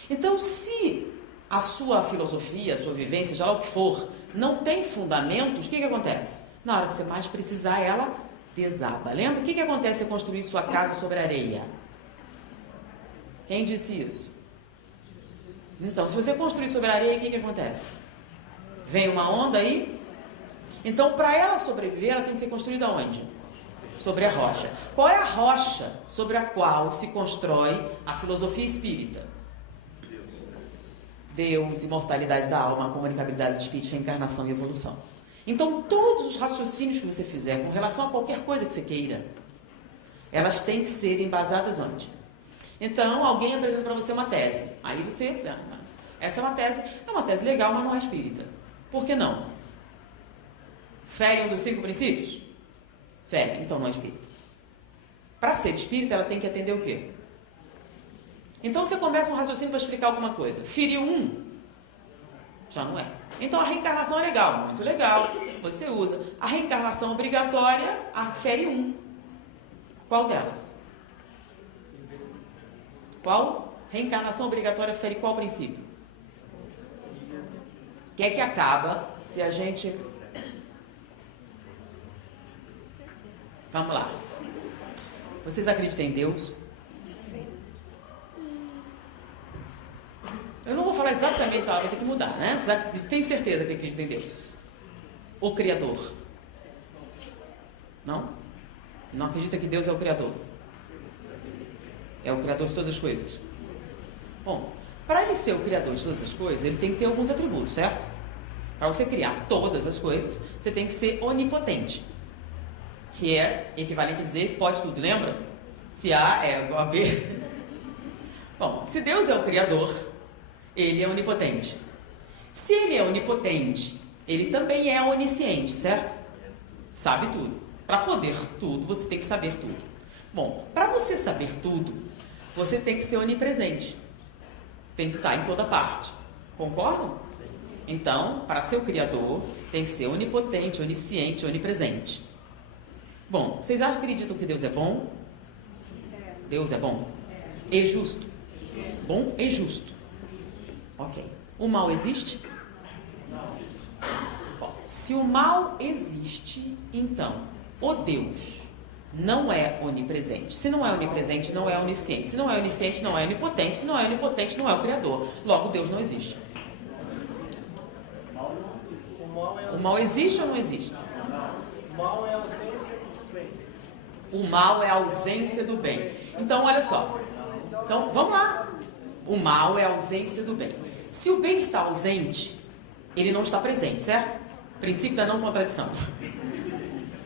Então, se a sua filosofia, a sua vivência, seja lá o que for, não tem fundamentos, o que acontece? Na hora que você mais precisar, ela desaba. Lembra? O que acontece se construir sua casa sobre areia? Quem disse isso? Então, se você construir sobre areia, o que acontece? Vem uma onda aí. Então, para ela sobreviver, ela tem que ser construída onde? sobre a rocha. Qual é a rocha sobre a qual se constrói a filosofia espírita? Deus, imortalidade da alma, comunicabilidade do espírito, reencarnação e evolução. Então, todos os raciocínios que você fizer com relação a qualquer coisa que você queira, elas têm que ser embasadas onde? Então, alguém apresenta para você uma tese. Aí você... Essa é uma tese legal, mas não é espírita. Por que não? Fere um dos 5 princípios? Fere, então não é espírita. Para ser espírita, ela tem que atender o quê? Então você começa um raciocínio para explicar alguma coisa. Feriu um, já não é. Então a reencarnação é legal, muito legal, você usa. A reencarnação obrigatória fere um. Qual delas? Qual? Reencarnação obrigatória fere qual princípio? O que é que acaba se a gente... Vamos lá. Vocês acreditam em Deus? Eu não vou falar exatamente, vai ter que mudar, né? Tem certeza que acredita em Deus? O Criador? Não? Não acredita que Deus é o Criador? É o Criador de todas as coisas? Bom, para ele ser o Criador de todas as coisas, ele tem que ter alguns atributos, certo? Para você criar todas as coisas, você tem que ser onipotente, que é equivalente a dizer pode tudo, lembra? Se A é igual a B. Bom, se Deus é o Criador, ele é onipotente. Se ele é onipotente, ele também é onisciente, certo? Sabe tudo. Para poder tudo, você tem que saber tudo. Bom, para você saber tudo, você tem que ser onipresente. Tem que estar em toda parte. Concordam? Então, para ser o Criador, tem que ser onipotente, onisciente, onipresente. Bom, vocês acreditam que Deus é bom? Deus é bom? E justo? Bom e justo. Ok. O mal existe? Bom, se o mal existe, então, o Deus não é onipresente. Se não é onipresente, não é onisciente. Se não é onisciente, não é onipotente. Se não é onipotente, não é o Criador. Logo, Deus não existe. O mal existe ou não existe? O mal é a ausência do bem. Então, olha só. Então, vamos lá. O mal é a ausência do bem. Se o bem está ausente, ele não está presente, certo? Princípio da não contradição.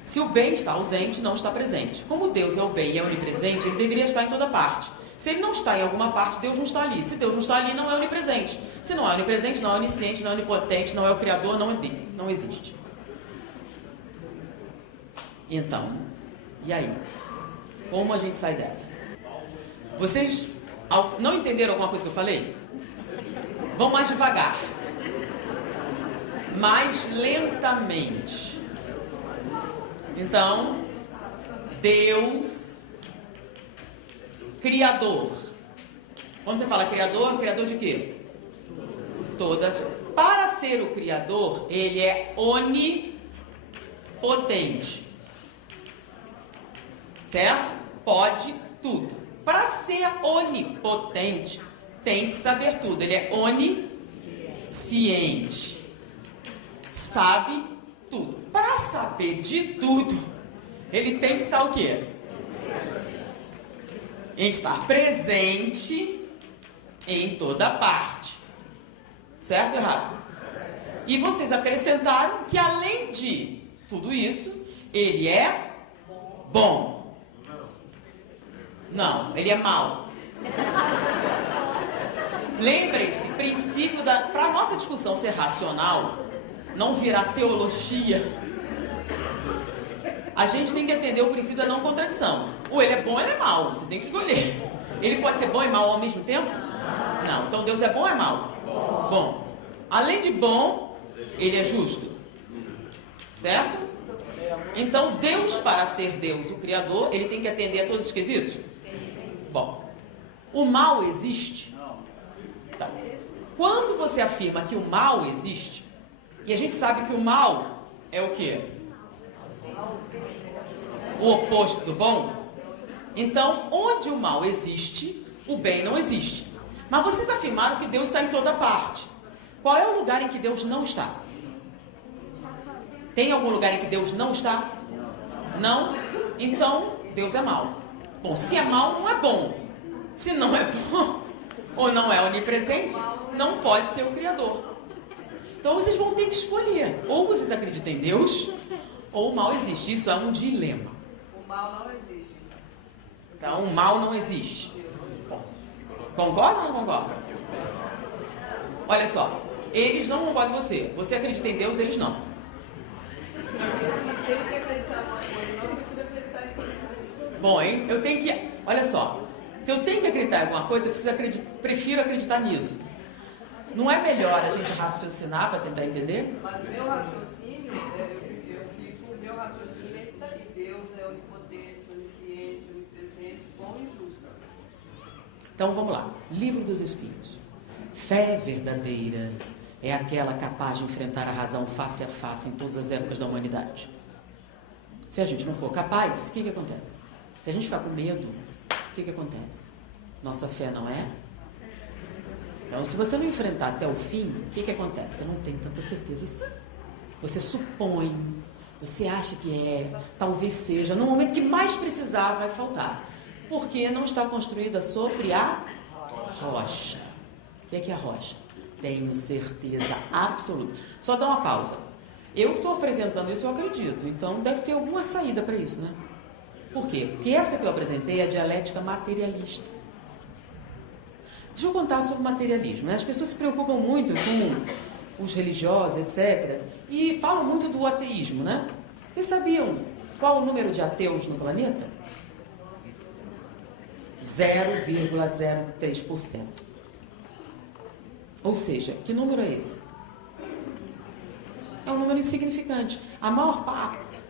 Se o bem está ausente, não está presente. Como Deus é o bem e é onipresente, ele deveria estar em toda parte. Se ele não está em alguma parte, Deus não está ali. Se Deus não está ali, não é onipresente. Se não é onipresente, não é onisciente, não é onipotente, não é o Criador, não é Deus, não existe. Então, e aí? Como a gente sai dessa? Vocês não entenderam alguma coisa que eu falei? Vão mais devagar. Mais lentamente. Então, Deus, Criador. Quando você fala Criador, Criador de quê? Todas. Para ser o Criador, ele é onipotente. Certo? Pode tudo. Para ser onipotente, tem que saber tudo. Ele é onisciente. Sabe tudo. Para saber de tudo, ele tem que estar o quê? Em estar presente em toda parte. Certo ou errado? E vocês acrescentaram que além de tudo isso, ele é bom. Não, ele é mau. Lembrem-se, princípio para a nossa discussão ser racional, não virar teologia, a gente tem que entender o princípio da não contradição. Ou ele é bom ou ele é mau, vocês têm que escolher. Ele pode ser bom e mau ao mesmo tempo? Não, então Deus é bom ou é mau? Bom. Além de bom, ele é justo. Certo? Então Deus, para ser Deus, o Criador, ele tem que atender a todos os quesitos? Bom, o mal existe? Então, quando você afirma que o mal existe, e a gente sabe que o mal é o quê? O oposto do bom. Então, onde o mal existe, o bem não existe. Mas vocês afirmaram que Deus está em toda parte. Qual é o lugar em que Deus não está? Tem algum lugar em que Deus não está? Não? Então, Deus é mau. Bom, se é mau, não é bom. Se não é bom, ou não é onipresente, não pode ser o Criador. Então vocês vão ter que escolher. Ou vocês acreditam em Deus, ou o mal existe. Isso é um dilema. O mal não existe. Então, o mal não existe. Bom, concorda ou não concorda? Olha só, eles não concordam com você. Você acredita em Deus, eles não. Se tem que acreditar uma coisa, não precisa acreditar em tudo. Bom, hein? Eu tenho que... Olha só. Se eu tenho que acreditar em alguma coisa, prefiro acreditar nisso. Não é melhor a gente raciocinar para tentar entender? Mas o meu raciocínio, meu raciocínio é isso daí. Deus é onipotente, onisciente, onipresente, bom e justo. Então vamos lá. Livro dos Espíritos. Fé verdadeira é aquela capaz de enfrentar a razão face a face em todas as épocas da humanidade. Se a gente não for capaz, o que acontece? Se a gente ficar com medo, o que acontece? Nossa fé não é? Então, se você não enfrentar até o fim, o que acontece? Você não tem tanta certeza assim. Você supõe, você acha que é, talvez seja. No momento que mais precisar, vai faltar. Porque não está construída sobre a rocha. O que é a rocha? Tenho certeza absoluta. Só dá uma pausa. Eu que estou apresentando isso, eu acredito. Então, deve ter alguma saída para isso, né? Por quê? Porque essa que eu apresentei é a dialética materialista. Deixa eu contar sobre o materialismo, né? As pessoas se preocupam muito com os religiosos, etc. E falam muito do ateísmo, né? Vocês sabiam qual o número de ateus no planeta? 0,03%. Ou seja, que número é esse? É um número insignificante. A maior parte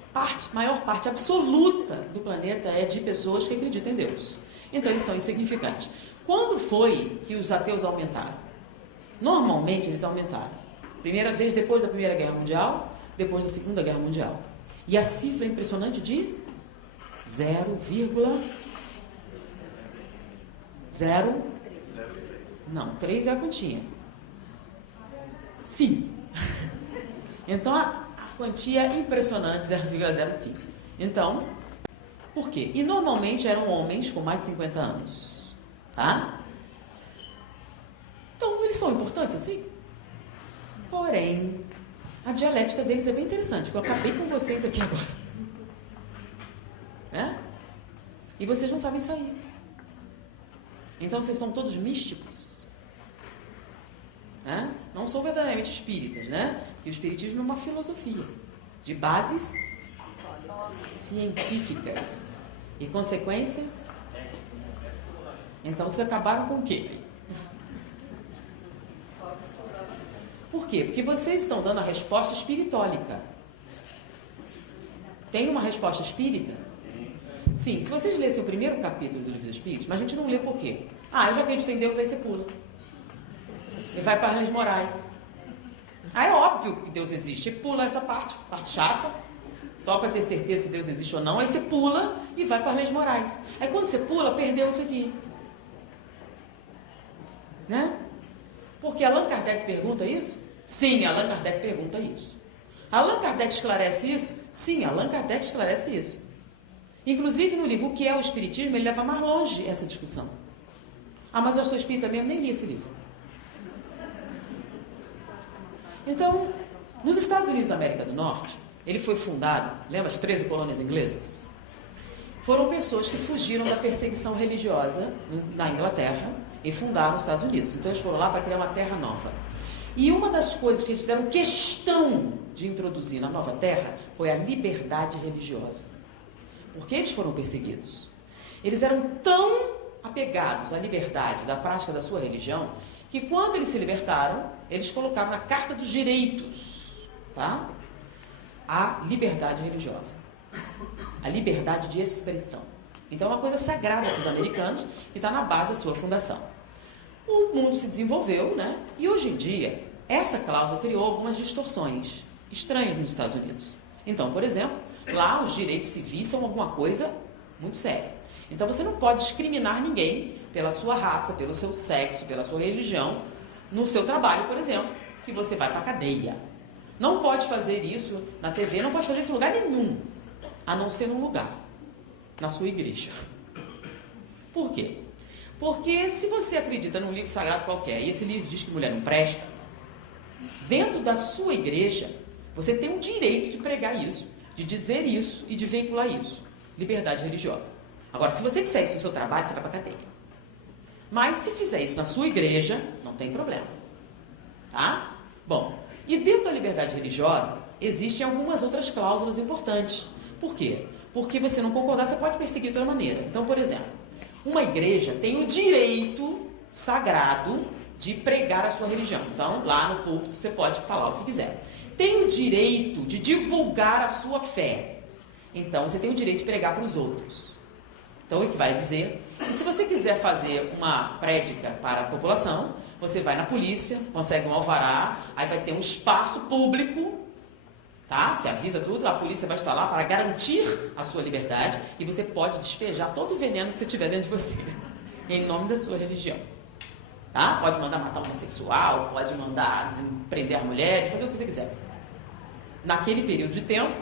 absoluta do planeta é de pessoas que acreditam em Deus. Então eles são insignificantes. Quando foi que os ateus aumentaram? Normalmente eles aumentaram. Primeira vez depois da Primeira Guerra Mundial, depois da Segunda Guerra Mundial. E a cifra é impressionante de 0, não, 3 é a quantia. Sim. Então a quantia é impressionante, 0,05. Então, por quê? E normalmente eram homens com mais de 50 anos. Tá? Então, eles são importantes assim? Porém, a dialética deles é bem interessante, porque eu acabei com vocês aqui agora. E vocês não sabem sair. Então, vocês são todos místicos. Não são verdadeiramente espíritas, né? Porque o espiritismo é uma filosofia de bases científicas e consequências. Então, vocês acabaram com o quê? Por quê? Porque vocês estão dando a resposta espiritólica. Tem uma resposta espírita? Sim, se vocês lessem o primeiro capítulo do Livro dos Espíritos, mas a gente não lê por quê? Eu já acredito em Deus, aí você pula. E vai para as leis morais. É óbvio que Deus existe. E pula essa parte chata, só para ter certeza se Deus existe ou não. Aí você pula e vai para as leis morais. Aí quando você pula, perdeu isso aqui. Né? Porque Allan Kardec pergunta isso? Sim, Allan Kardec pergunta isso. Allan Kardec esclarece isso? Sim, Allan Kardec esclarece isso. Inclusive no livro O que é o Espiritismo, ele leva mais longe essa discussão. Mas eu sou espírita mesmo, nem li esse livro. Então, nos Estados Unidos da América do Norte, ele foi fundado, lembra as 13 colônias inglesas? Foram pessoas que fugiram da perseguição religiosa na Inglaterra e fundaram os Estados Unidos. Então eles foram lá para criar uma terra nova. E uma das coisas que eles fizeram questão de introduzir na nova terra foi a liberdade religiosa. Porque eles foram perseguidos. Eles eram tão apegados à liberdade da prática da sua religião que quando eles se libertaram, eles colocaram na Carta dos Direitos, tá? A liberdade religiosa. A liberdade de expressão. Então é uma coisa sagrada para os americanos e está na base da sua fundação. O mundo se desenvolveu, né? E hoje em dia, essa cláusula criou algumas distorções estranhas nos Estados Unidos. Então, por exemplo, lá os direitos civis são alguma coisa muito séria. Então você não pode discriminar ninguém pela sua raça, pelo seu sexo, pela sua religião, no seu trabalho, por exemplo, que você vai para a cadeia. Não pode fazer isso na TV, não pode fazer isso em lugar nenhum, a não ser num lugar. na sua igreja. Por quê? Porque se você acredita num livro sagrado qualquer e esse livro diz que mulher não presta, dentro da sua igreja, você tem o direito de pregar isso, de dizer isso e de veicular isso. Liberdade religiosa. Agora, se você disser isso no seu trabalho, você vai para a cadeia. Mas se fizer isso na sua igreja, não tem problema. Tá? Bom, e dentro da liberdade religiosa, existem algumas outras cláusulas importantes. Por quê? Porque você não concordar, você pode perseguir de outra maneira. Então, por exemplo, uma igreja tem o direito sagrado de pregar a sua religião. Então, lá no púlpito, você pode falar o que quiser. Tem o direito de divulgar a sua fé. Então, você tem o direito de pregar para os outros. Então, o que vai dizer que se você quiser fazer uma prédica para a população, você vai na polícia, consegue um alvará, aí vai ter um espaço público, tá? Você avisa tudo, a polícia vai estar lá para garantir a sua liberdade e você pode despejar todo o veneno que você tiver dentro de você, em nome da sua religião. Tá? Pode mandar matar um homossexual, pode mandar prender a mulher, fazer o que você quiser. Naquele período de tempo,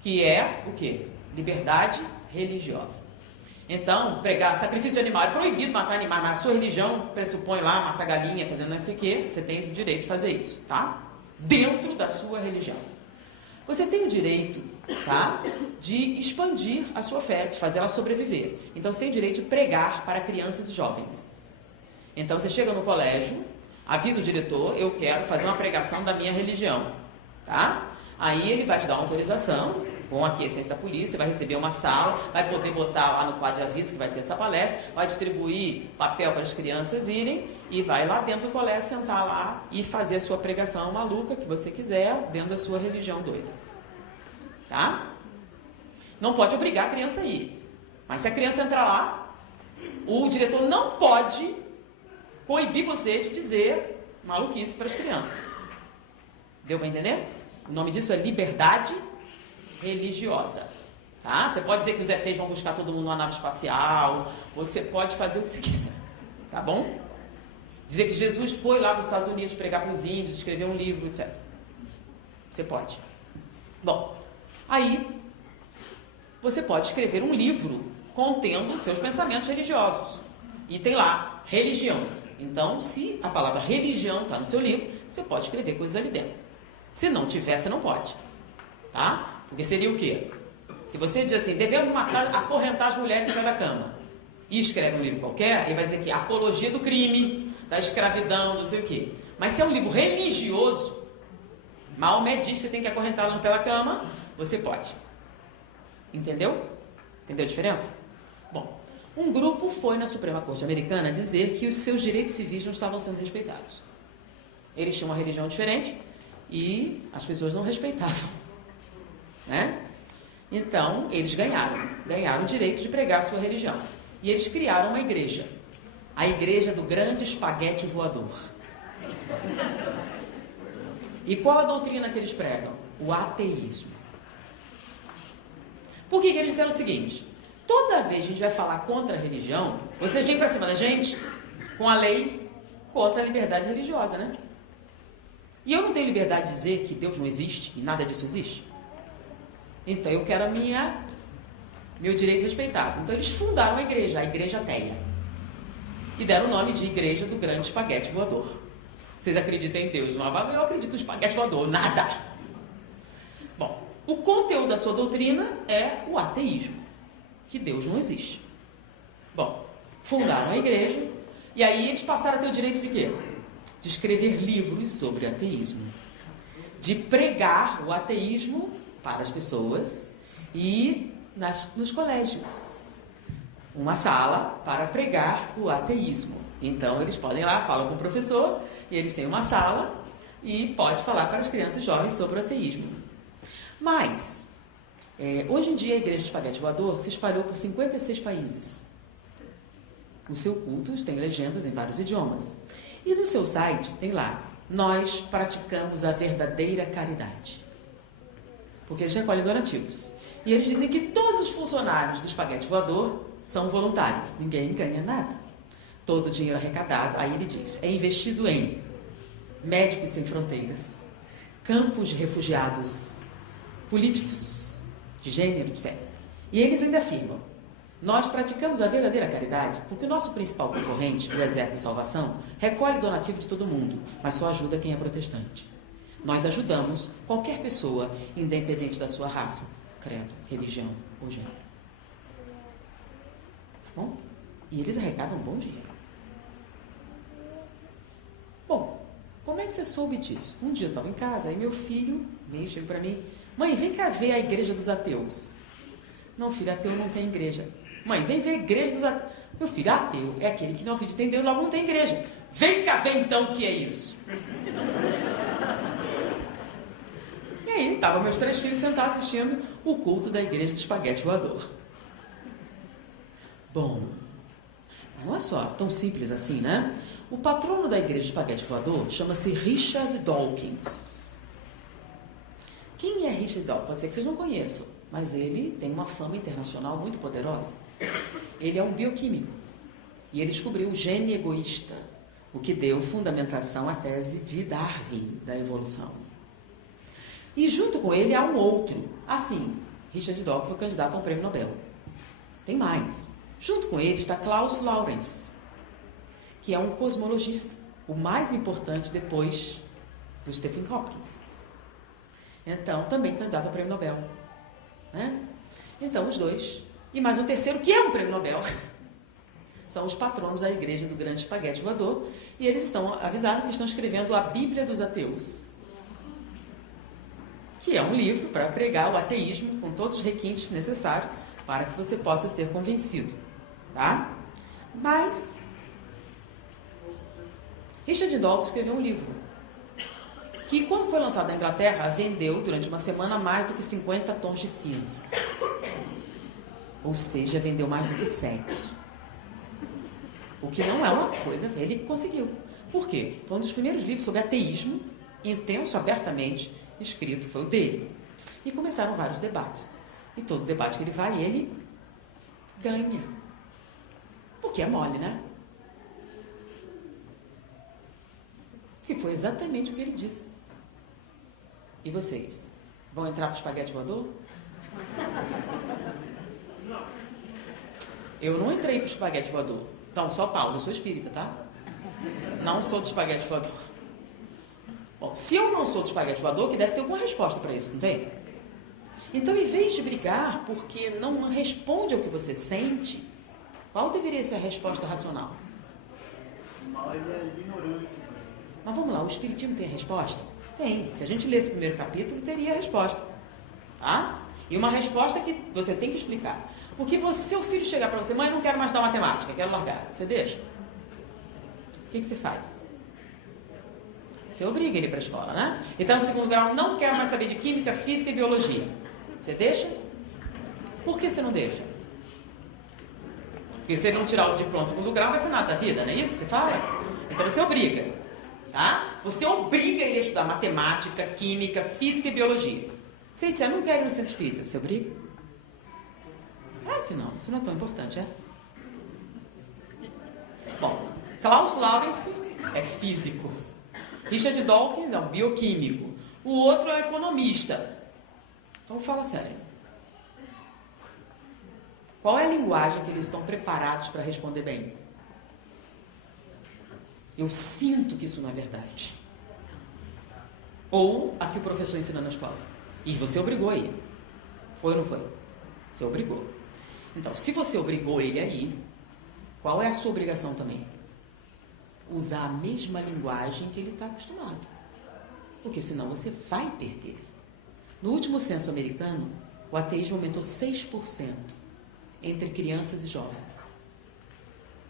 que é o quê? Liberdade religiosa. Então, pregar sacrifício animal é proibido, matar animais, mas a sua religião pressupõe lá, matar galinha, fazendo não sei o quê, você tem esse direito de fazer isso, tá? Dentro da sua religião. Você tem o direito, tá, de expandir a sua fé, de fazer ela sobreviver. Então, você tem o direito de pregar para crianças e jovens. Então, você chega no colégio, avisa o diretor, eu quero fazer uma pregação da minha religião, tá? Aí ele vai te dar uma autorização, com a aquiescência da polícia, vai receber uma sala, vai poder botar lá no quadro de aviso que vai ter essa palestra, vai distribuir papel para as crianças irem e vai lá dentro do colégio sentar lá e fazer a sua pregação maluca que você quiser dentro da sua religião doida. Tá? Não pode obrigar a criança a ir. Mas se a criança entrar lá, o diretor não pode coibir você de dizer maluquice para as crianças. Deu para entender? O nome disso é liberdade religiosa. Tá? Você pode dizer que os ETs vão buscar todo mundo numa nave espacial, você pode fazer o que você quiser. Tá bom? Dizer que Jesus foi lá para os Estados Unidos pregar para os índios, escrever um livro, etc. Você pode. Bom, aí você pode escrever um livro contendo seus pensamentos religiosos. E tem lá, religião. Então, se a palavra religião está no seu livro, você pode escrever coisas ali dentro. Se não tiver, você não pode. Tá? Porque seria o quê? Se você diz assim, devemos acorrentar as mulheres em cada cama, e escreve um livro qualquer, ele vai dizer que apologia do crime, da escravidão, não sei o quê. Mas se é um livro religioso, Maomé diz que você tem que acorrentá-la pela cama, você pode. Entendeu? Entendeu a diferença? Bom, um grupo foi na Suprema Corte Americana dizer que os seus direitos civis não estavam sendo respeitados. Eles tinham uma religião diferente e as pessoas não respeitavam. Né? Então, eles ganharam o direito de pregar a sua religião. E eles criaram uma igreja, a igreja do grande espaguete voador. E qual a doutrina que eles pregam? O ateísmo. Por que eles disseram o seguinte? Toda vez que a gente vai falar contra a religião, vocês vêm para cima da gente com a lei contra a liberdade religiosa, né? E eu não tenho liberdade de dizer que Deus não existe e nada disso existe? Então, eu quero meu direito respeitado. Então, eles fundaram a igreja ateia. E deram o nome de Igreja do Grande Espaguete Voador. Vocês acreditam em Deus? Eu acredito no espaguete voador. Nada. Bom, o conteúdo da sua doutrina é o ateísmo. Que Deus não existe. Bom, fundaram a igreja. E aí, eles passaram a ter o direito de quê? De escrever livros sobre ateísmo. De pregar o ateísmo para as pessoas e nos colégios. Uma sala para pregar o ateísmo. Então, eles podem ir lá, falam com o professor, e eles têm uma sala e pode falar para as crianças jovens sobre o ateísmo. Mas, hoje em dia, a Igreja do Espaguete Voador se espalhou por 56 países. Os seus cultos têm legendas em vários idiomas. E no seu site tem lá, nós praticamos a verdadeira caridade. Porque eles recolhem donativos. E eles dizem que todos os funcionários do Espaguete Voador são voluntários. Ninguém ganha nada. Todo o dinheiro arrecadado, aí ele diz, é investido em Médicos Sem Fronteiras, campos de refugiados, políticos de gênero, etc. E eles ainda afirmam Nós praticamos a verdadeira caridade porque o nosso principal concorrente, o Exército de Salvação, recolhe donativo de todo mundo, mas só ajuda quem é protestante. Nós ajudamos qualquer pessoa, independente da sua raça, credo, religião ou gênero. Tá bom? E eles arrecadam um bom dinheiro. Bom, como é que você soube disso? Um dia eu estava em casa, aí meu filho chegou para mim: mãe, vem cá ver a igreja dos ateus. Não, filho, ateu não tem igreja. Mãe, vem ver a igreja dos ateus. Meu filho, ateu é aquele que não acredita em Deus, logo não tem igreja. Vem cá ver então o que é isso. E aí, estavam meus 3 filhos sentados assistindo o culto da igreja do espaguete voador. Bom, não é só tão simples assim, né? O patrono da igreja do espaguete voador chama-se Richard Dawkins. Quem é Richard Dawkins? Pode ser que vocês não conheçam, mas ele tem uma fama internacional muito poderosa. Ele é um bioquímico e ele descobriu o gene egoísta, o que deu fundamentação à tese de Darwin, da evolução. E junto com ele há um outro. Assim, Richard Dawkins foi candidato a um prêmio Nobel. Tem mais. Junto com ele está Klaus Lawrence, que é um cosmologista, o mais importante depois do Stephen Hopkins. Então, também candidato ao prêmio Nobel. Né? Então, os dois. E mais um terceiro, que é um prêmio Nobel. São os patronos da igreja do grande espaguete voador. E eles avisaram que estão escrevendo a Bíblia dos Ateus, que é um livro para pregar o ateísmo com todos os requintes necessários para que você possa ser convencido. Tá? Mas Richard Dawkins escreveu um livro que, quando foi lançado na Inglaterra, vendeu durante uma semana mais do que 50 tons de cinza. Ou seja, vendeu mais do que sexo. O que não é uma coisa, ele conseguiu. Por quê? Foi um dos primeiros livros sobre ateísmo, intenso, abertamente, escrito, foi o dele. E começaram vários debates. E todo debate que ele vai, ele ganha. Porque é mole, né? E foi exatamente o que ele disse. E vocês? Vão entrar para o espaguete voador? Eu não entrei para o espaguete voador. Então, só pausa, eu sou espírita, tá? Não sou do espaguete voador. Bom, se eu não sou do espaguete voador, que deve ter alguma resposta para isso, não tem? Então, em vez de brigar porque não responde ao que você sente, qual deveria ser a resposta racional? Mas é ignorância. Mas vamos lá, o Espiritismo tem a resposta? Tem. Se a gente lesse o primeiro capítulo, teria a resposta. Tá? E uma resposta que você tem que explicar. Porque se seu filho chegar para você: mãe, não quero mais dar matemática, quero largar. Você deixa? O que você faz? Você obriga ele para a escola, né? Então, no segundo grau, não quero mais saber de química, física e biologia. Você deixa? Por que você não deixa? Porque se ele não tirar o diploma do segundo grau, vai ser nada da vida, não é isso que você fala? Então você obriga, tá? Você obriga ele a estudar matemática, química, física e biologia. Se ele disser: não quero ir no centro espírita, você obriga? Claro que não, isso não é tão importante, é? Bom, Klaus Lawrence é físico. Richard Dawkins é um bioquímico. O outro é economista. Então fala sério. Qual é a linguagem que eles estão preparados para responder bem? Eu sinto que isso não é verdade. Ou a que o professor ensina na escola. E você obrigou ele. Foi ou não foi? Você obrigou. Então, se você obrigou ele a ir, qual é a sua obrigação também? Usar a mesma linguagem que ele está acostumado. Porque senão você vai perder. No último censo americano, o ateísmo aumentou 6% entre crianças e jovens.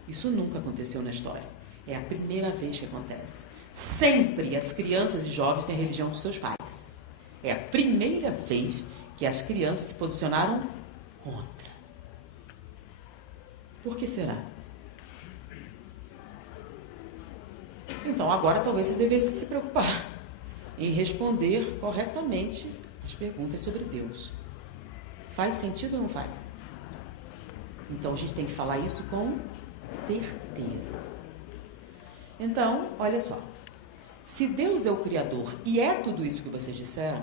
Isso nunca aconteceu na história. É a primeira vez que acontece. Sempre as crianças e jovens têm a religião dos seus pais. É a primeira vez que as crianças se posicionaram contra. Por que será? Então, agora talvez vocês devessem se preocupar em responder corretamente as perguntas sobre Deus. Faz sentido ou não faz? Então, a gente tem que falar isso com certeza. Então, olha só. Se Deus é o Criador e é tudo isso que vocês disseram,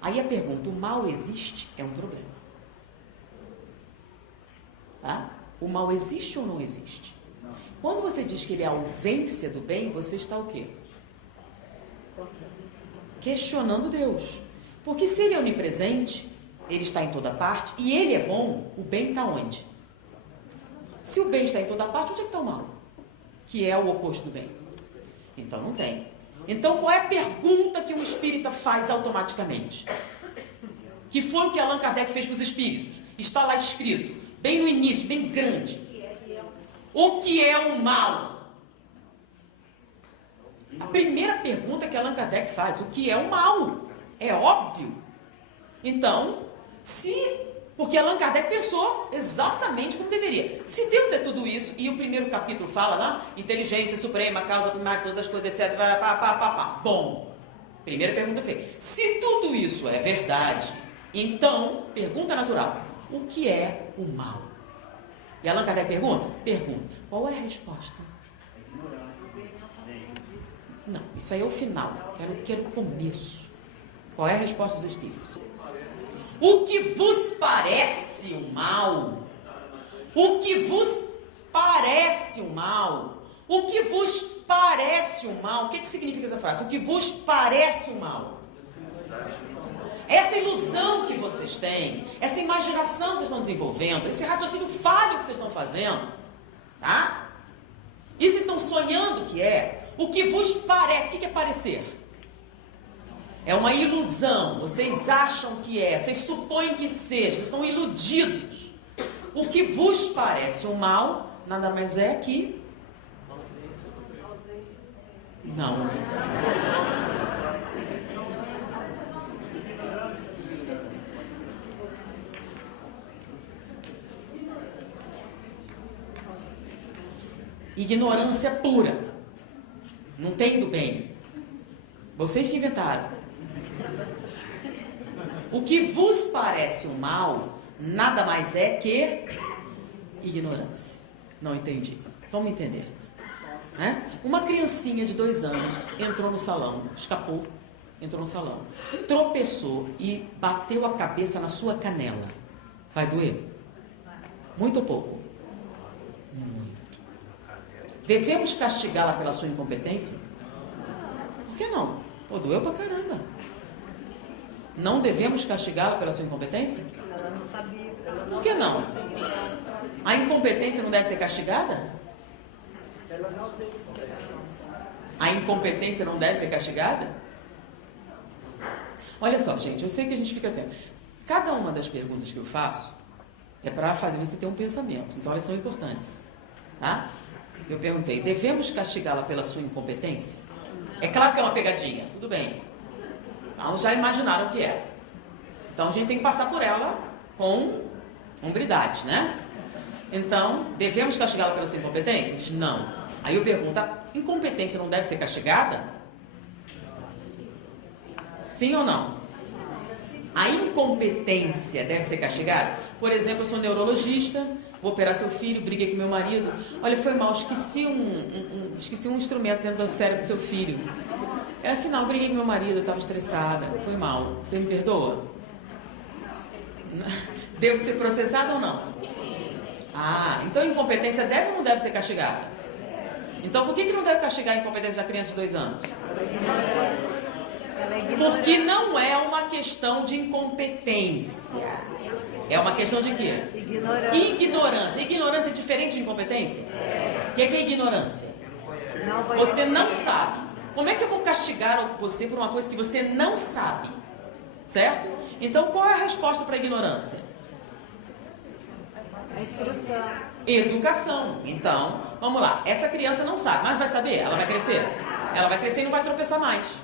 aí a pergunta: o mal existe? É um problema. Tá? O mal existe ou não existe? Quando você diz que ele é a ausência do bem, você está o quê? Questionando Deus. Porque se ele é onipresente, ele está em toda parte, e ele é bom, o bem está onde? Se o bem está em toda parte, onde é que está o mal? Que é o oposto do bem. Então não tem. Então qual é a pergunta que um espírita faz automaticamente? Que foi o que Allan Kardec fez para os espíritos. Está lá escrito, bem no início, bem grande. O que é o mal? A primeira pergunta que Allan Kardec faz, o que é o mal? É óbvio. Então, porque Allan Kardec pensou exatamente como deveria. Se Deus é tudo isso, e o primeiro capítulo fala lá, inteligência suprema, causa primária, todas as coisas, etc. Bom, primeira pergunta feita. Se tudo isso é verdade, então, pergunta natural, o que é o mal? E Allan Kardec pergunta? Pergunta. Qual é a resposta? Não, isso aí é o final. Quero o começo. Qual é a resposta dos espíritos? O que vos parece o mal? O que vos parece o mal? O que vos parece o mal? O que significa essa frase? O que vos parece o mal? Essa ilusão que vocês têm, essa imaginação que vocês estão desenvolvendo, esse raciocínio falho que vocês estão fazendo, tá? E vocês estão sonhando que é o que vos parece. O que é parecer? É uma ilusão. Vocês acham que é, vocês supõem que seja, vocês estão iludidos. O que vos parece o mal, nada mais é que... Não. Ignorância pura. Não tem do bem. Vocês que inventaram. O que vos parece o mal, nada mais é que ignorância. Não entendi. Vamos entender. Uma criancinha de 2 anos entrou no salão, escapou, entrou no salão, tropeçou e bateu a cabeça na sua canela. Vai doer? Muito ou pouco? Muito. Devemos castigá-la pela sua incompetência? Por que não? Pô, doeu pra caramba. Não devemos castigá-la pela sua incompetência? Ela não sabia. Por que não? A incompetência não deve ser castigada? A incompetência não deve ser castigada? Olha só, gente, eu sei que a gente fica atento. Cada uma das perguntas que eu faço é para fazer você ter um pensamento. Então elas são importantes. Tá? Eu perguntei, devemos castigá-la pela sua incompetência? É claro que é uma pegadinha, tudo bem. Então já imaginaram o que é. Então a gente tem que passar por ela com hombridade, né? Então, devemos castigá-la pela sua incompetência? Diz, não. Aí eu pergunto, a incompetência não deve ser castigada? Sim ou não? A incompetência deve ser castigada? Por exemplo, eu sou neurologista, vou operar seu filho, briguei com meu marido. Olha, foi mal, esqueci um instrumento dentro do cérebro do seu filho. Afinal, briguei com meu marido, eu estava estressada. Foi mal. Você me perdoa? Devo ser processada ou não? Ah, então a incompetência deve ou não deve ser castigada? Então por que não deve castigar a incompetência da criança de 2 anos? Porque não é uma questão de incompetência. É uma questão de quê? Ignorância. Ignorância é diferente de incompetência? O que é ignorância? Você não sabe. Como é que eu vou castigar você por uma coisa que você não sabe? Certo? Então qual é a resposta para a ignorância? A instrução. Educação. Então, vamos lá. Essa criança não sabe, mas vai saber? Ela vai crescer? Ela vai crescer e não vai tropeçar mais.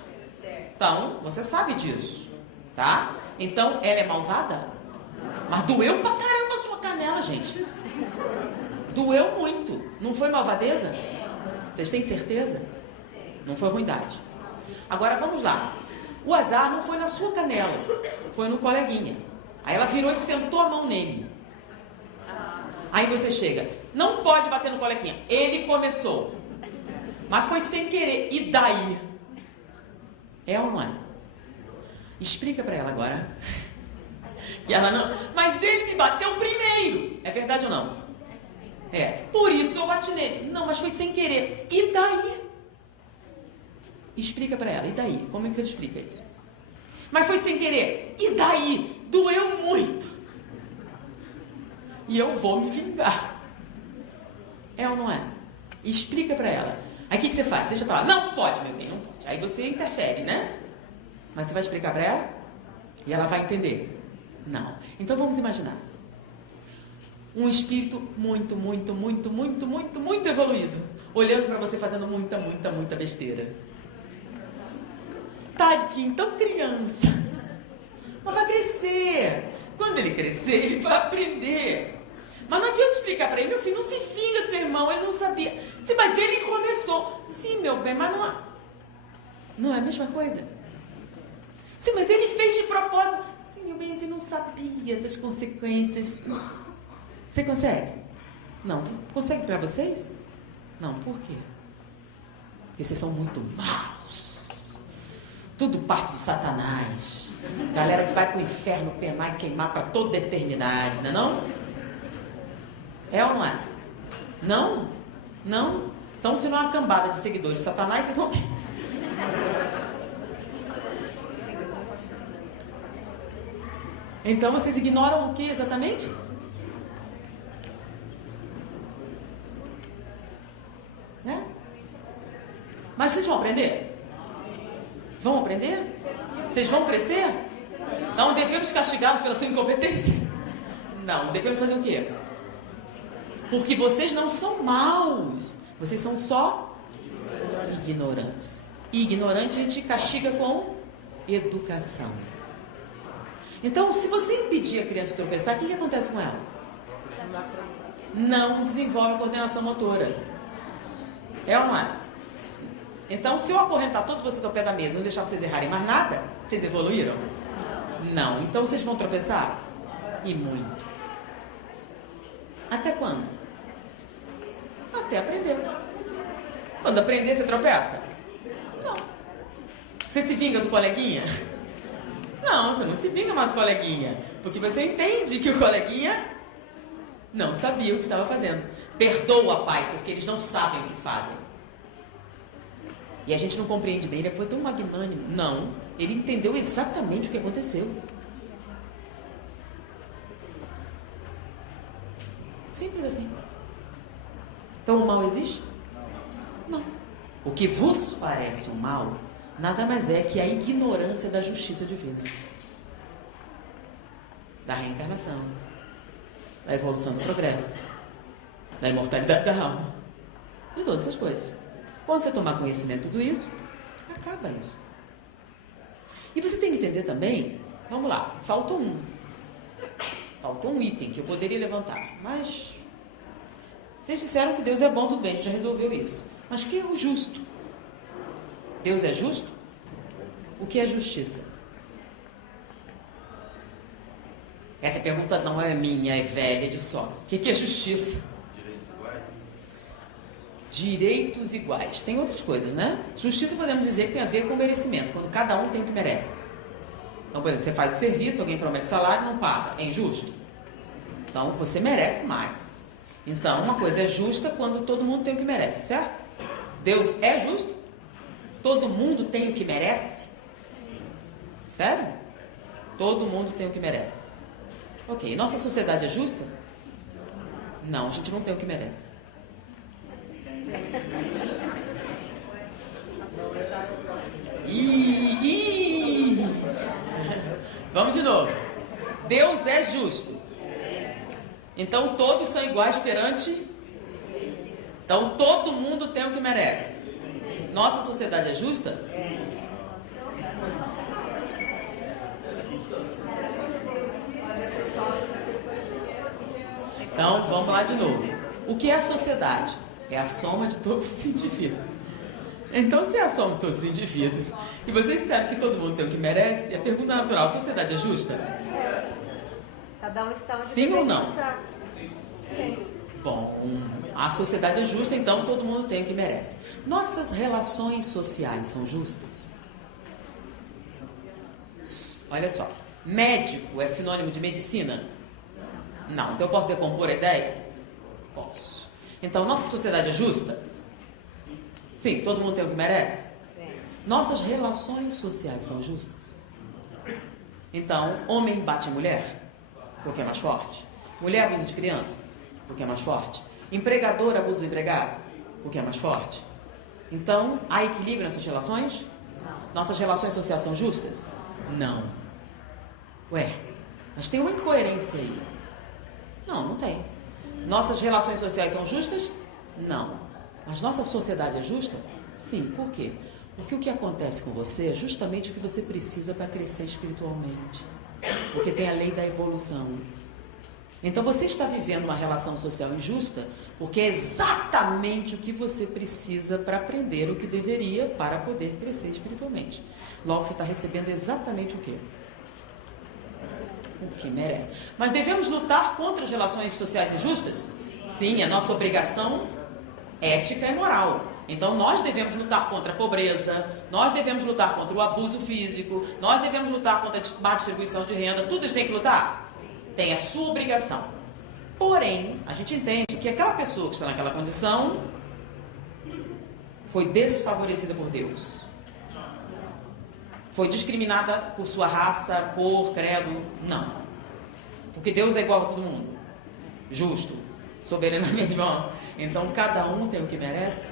Então, você sabe disso. Tá? Então, ela é malvada? Mas doeu pra caramba a sua canela, gente. Doeu muito. Não foi malvadeza? Vocês têm certeza? Não foi ruindade. Agora, vamos lá. O azar não foi na sua canela. Foi no coleguinha. Aí ela virou e sentou a mão nele. Aí você chega. Não pode bater no coleguinha. Ele começou. Mas foi sem querer. E daí? É ou não é? Explica pra ela agora. Que ela não... Mas ele me bateu primeiro. É verdade ou não? Por isso eu bati nele. Não, mas foi sem querer. E daí? Explica para ela. E daí? Como é que você explica isso? Mas foi sem querer. E daí? Doeu muito. E eu vou me vingar. É ou não é? Explica para ela. Aí o que você faz? Deixa pra lá. Não pode, meu bem, não pode. Aí você interfere, né? Mas você vai explicar para ela? E ela vai entender? Não. Então vamos imaginar. Um espírito muito evoluído. Olhando para você fazendo muita besteira. Tadinho, tão criança. Mas vai crescer. Quando ele crescer, ele vai aprender. Mas não adianta explicar para ele, meu filho, não se vinga do seu irmão, ele não sabia. Sim, mas ele começou. Sim, meu bem, mas não é a mesma coisa. Sim, mas ele fez de propósito. Sim, meu bem, você não sabia das consequências. Você consegue? Não. Consegue para vocês? Não, por quê? Porque vocês são muito maus. Tudo parte de Satanás. Galera que vai para o inferno penar e queimar para toda a eternidade, não é não? É ou não é? Não? Não? Então, se não é uma cambada de seguidores de Satanás, vocês vão ter. Então, vocês ignoram o que exatamente? Né? Mas vocês vão aprender? Vão aprender? Vocês vão crescer? Não devemos castigá-los pela sua incompetência? Não, devemos fazer o quê? Porque vocês não são maus. Vocês são só ignorantes. E ignorante a gente castiga com educação. Então, se você impedir a criança de tropeçar, o que acontece com ela? Não desenvolve coordenação motora. É ou não é? Então, se eu acorrentar todos vocês ao pé da mesa e não deixar vocês errarem mais nada, vocês evoluíram? Não. Então, vocês vão tropeçar? E muito. Até quando? Até aprender. Quando aprender, você tropeça? Não. Você se vinga do coleguinha? Não, você não se vinga mais do coleguinha. Porque você entende que o coleguinha não sabia o que estava fazendo. Perdoa, pai, porque eles não sabem o que fazem. E a gente não compreende bem. Ele foi tão magnânimo. Não, ele entendeu exatamente o que aconteceu. Simples assim. Então o mal existe? Não. O que vos parece um mal, nada mais é que a ignorância da justiça divina. Da reencarnação. Da evolução do progresso. Da imortalidade da alma. De todas essas coisas. Quando você tomar conhecimento de tudo isso, acaba isso. E você tem que entender também, vamos lá, faltou um item que eu poderia levantar, mas vocês disseram que Deus é bom, tudo bem, a gente já resolveu isso. Mas que é o justo? Deus é justo? O que é justiça? Essa pergunta não é minha, é velha, de Sócrates. O que é justiça? Direitos iguais. Tem outras coisas, né? Justiça podemos dizer que tem a ver com merecimento, quando cada um tem o que merece. Então, por exemplo, você faz o serviço, alguém promete salário e não paga. É injusto? Então, você merece mais. Então, uma coisa é justa quando todo mundo tem o que merece, certo? Deus é justo? Todo mundo tem o que merece? Sério? Todo mundo tem o que merece. Ok, nossa sociedade é justa? Não, a gente não tem o que merece. Vamos de novo. Deus é justo. Então todos são iguais perante. Então todo mundo tem o que merece. Nossa sociedade é justa? Então vamos lá de novo. O que é a sociedade? É a soma de todos os indivíduos. Então, se é a soma de todos os indivíduos, e vocês disseram que todo mundo tem o que merece, a pergunta natural: a sociedade é justa? Cada um está onde sim ou não? Está. Sim. Bom, a sociedade é justa, então todo mundo tem o que merece. Nossas relações sociais são justas? Olha só, médico é sinônimo de medicina? Não. Então eu posso decompor a ideia? Posso. Então, nossa sociedade é justa? Sim, todo mundo tem o que merece? Nossas relações sociais são justas? Então, homem bate em mulher, porque é mais forte. Mulher abusa de criança, porque é mais forte. Empregador abusa do empregado, porque é mais forte. Então, há equilíbrio nessas relações? Nossas relações sociais são justas? Não. Ué, mas tem uma incoerência aí. Não, não tem. Nossas relações sociais são justas? Não. Mas nossa sociedade é justa? Sim. Por quê? Porque o que acontece com você é justamente o que você precisa para crescer espiritualmente. Porque tem a lei da evolução. Então você está vivendo uma relação social injusta porque é exatamente o que você precisa para aprender o que deveria para poder crescer espiritualmente. Logo você está recebendo exatamente o quê? O que merece. Mas devemos lutar contra as relações sociais injustas? Sim, é nossa obrigação ética e moral. Então nós devemos lutar contra a pobreza, nós devemos lutar contra o abuso físico, nós devemos lutar contra a má distribuição de renda. Tudo isso tem que lutar? Tem a sua obrigação. Porém, a gente entende que aquela pessoa que está naquela condição foi desfavorecida por Deus. Foi discriminada por sua raça, cor, credo. Não. Porque Deus é igual a todo mundo. Justo. Soberanamente bom. Então, cada um tem o que merece.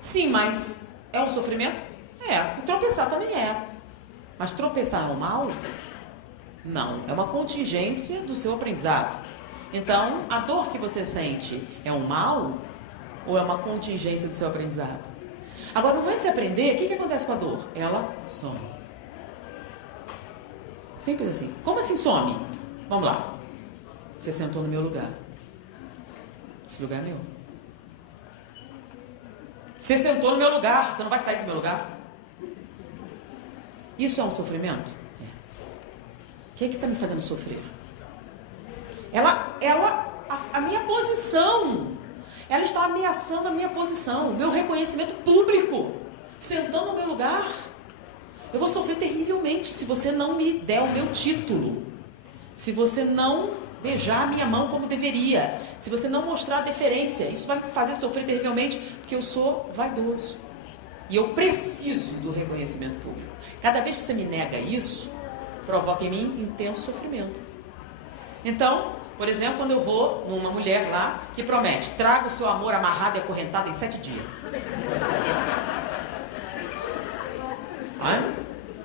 Sim, mas é um sofrimento? É. Tropeçar também é. Mas tropeçar é um mal? Não. É uma contingência do seu aprendizado. Então, a dor que você sente é um mal ou é uma contingência do seu aprendizado? Agora, no momento de você aprender, o que acontece com a dor? Ela some. Simples assim. Como assim some? Vamos lá. Você sentou no meu lugar. Esse lugar é meu. Você sentou no meu lugar. Você não vai sair do meu lugar? Isso é um sofrimento? É. O que está me fazendo sofrer? A minha posição. Ela está ameaçando a minha posição, o meu reconhecimento público. Sentando no meu lugar. Eu vou sofrer terrivelmente se você não me der o meu título. Se você não beijar a minha mão como deveria. Se você não mostrar deferência. Isso vai me fazer sofrer terrivelmente porque eu sou vaidoso. E eu preciso do reconhecimento público. Cada vez que você me nega isso, provoca em mim intenso sofrimento. Então, por exemplo, quando eu vou numa mulher lá que promete, traga o seu amor amarrado e acorrentado em 7 dias.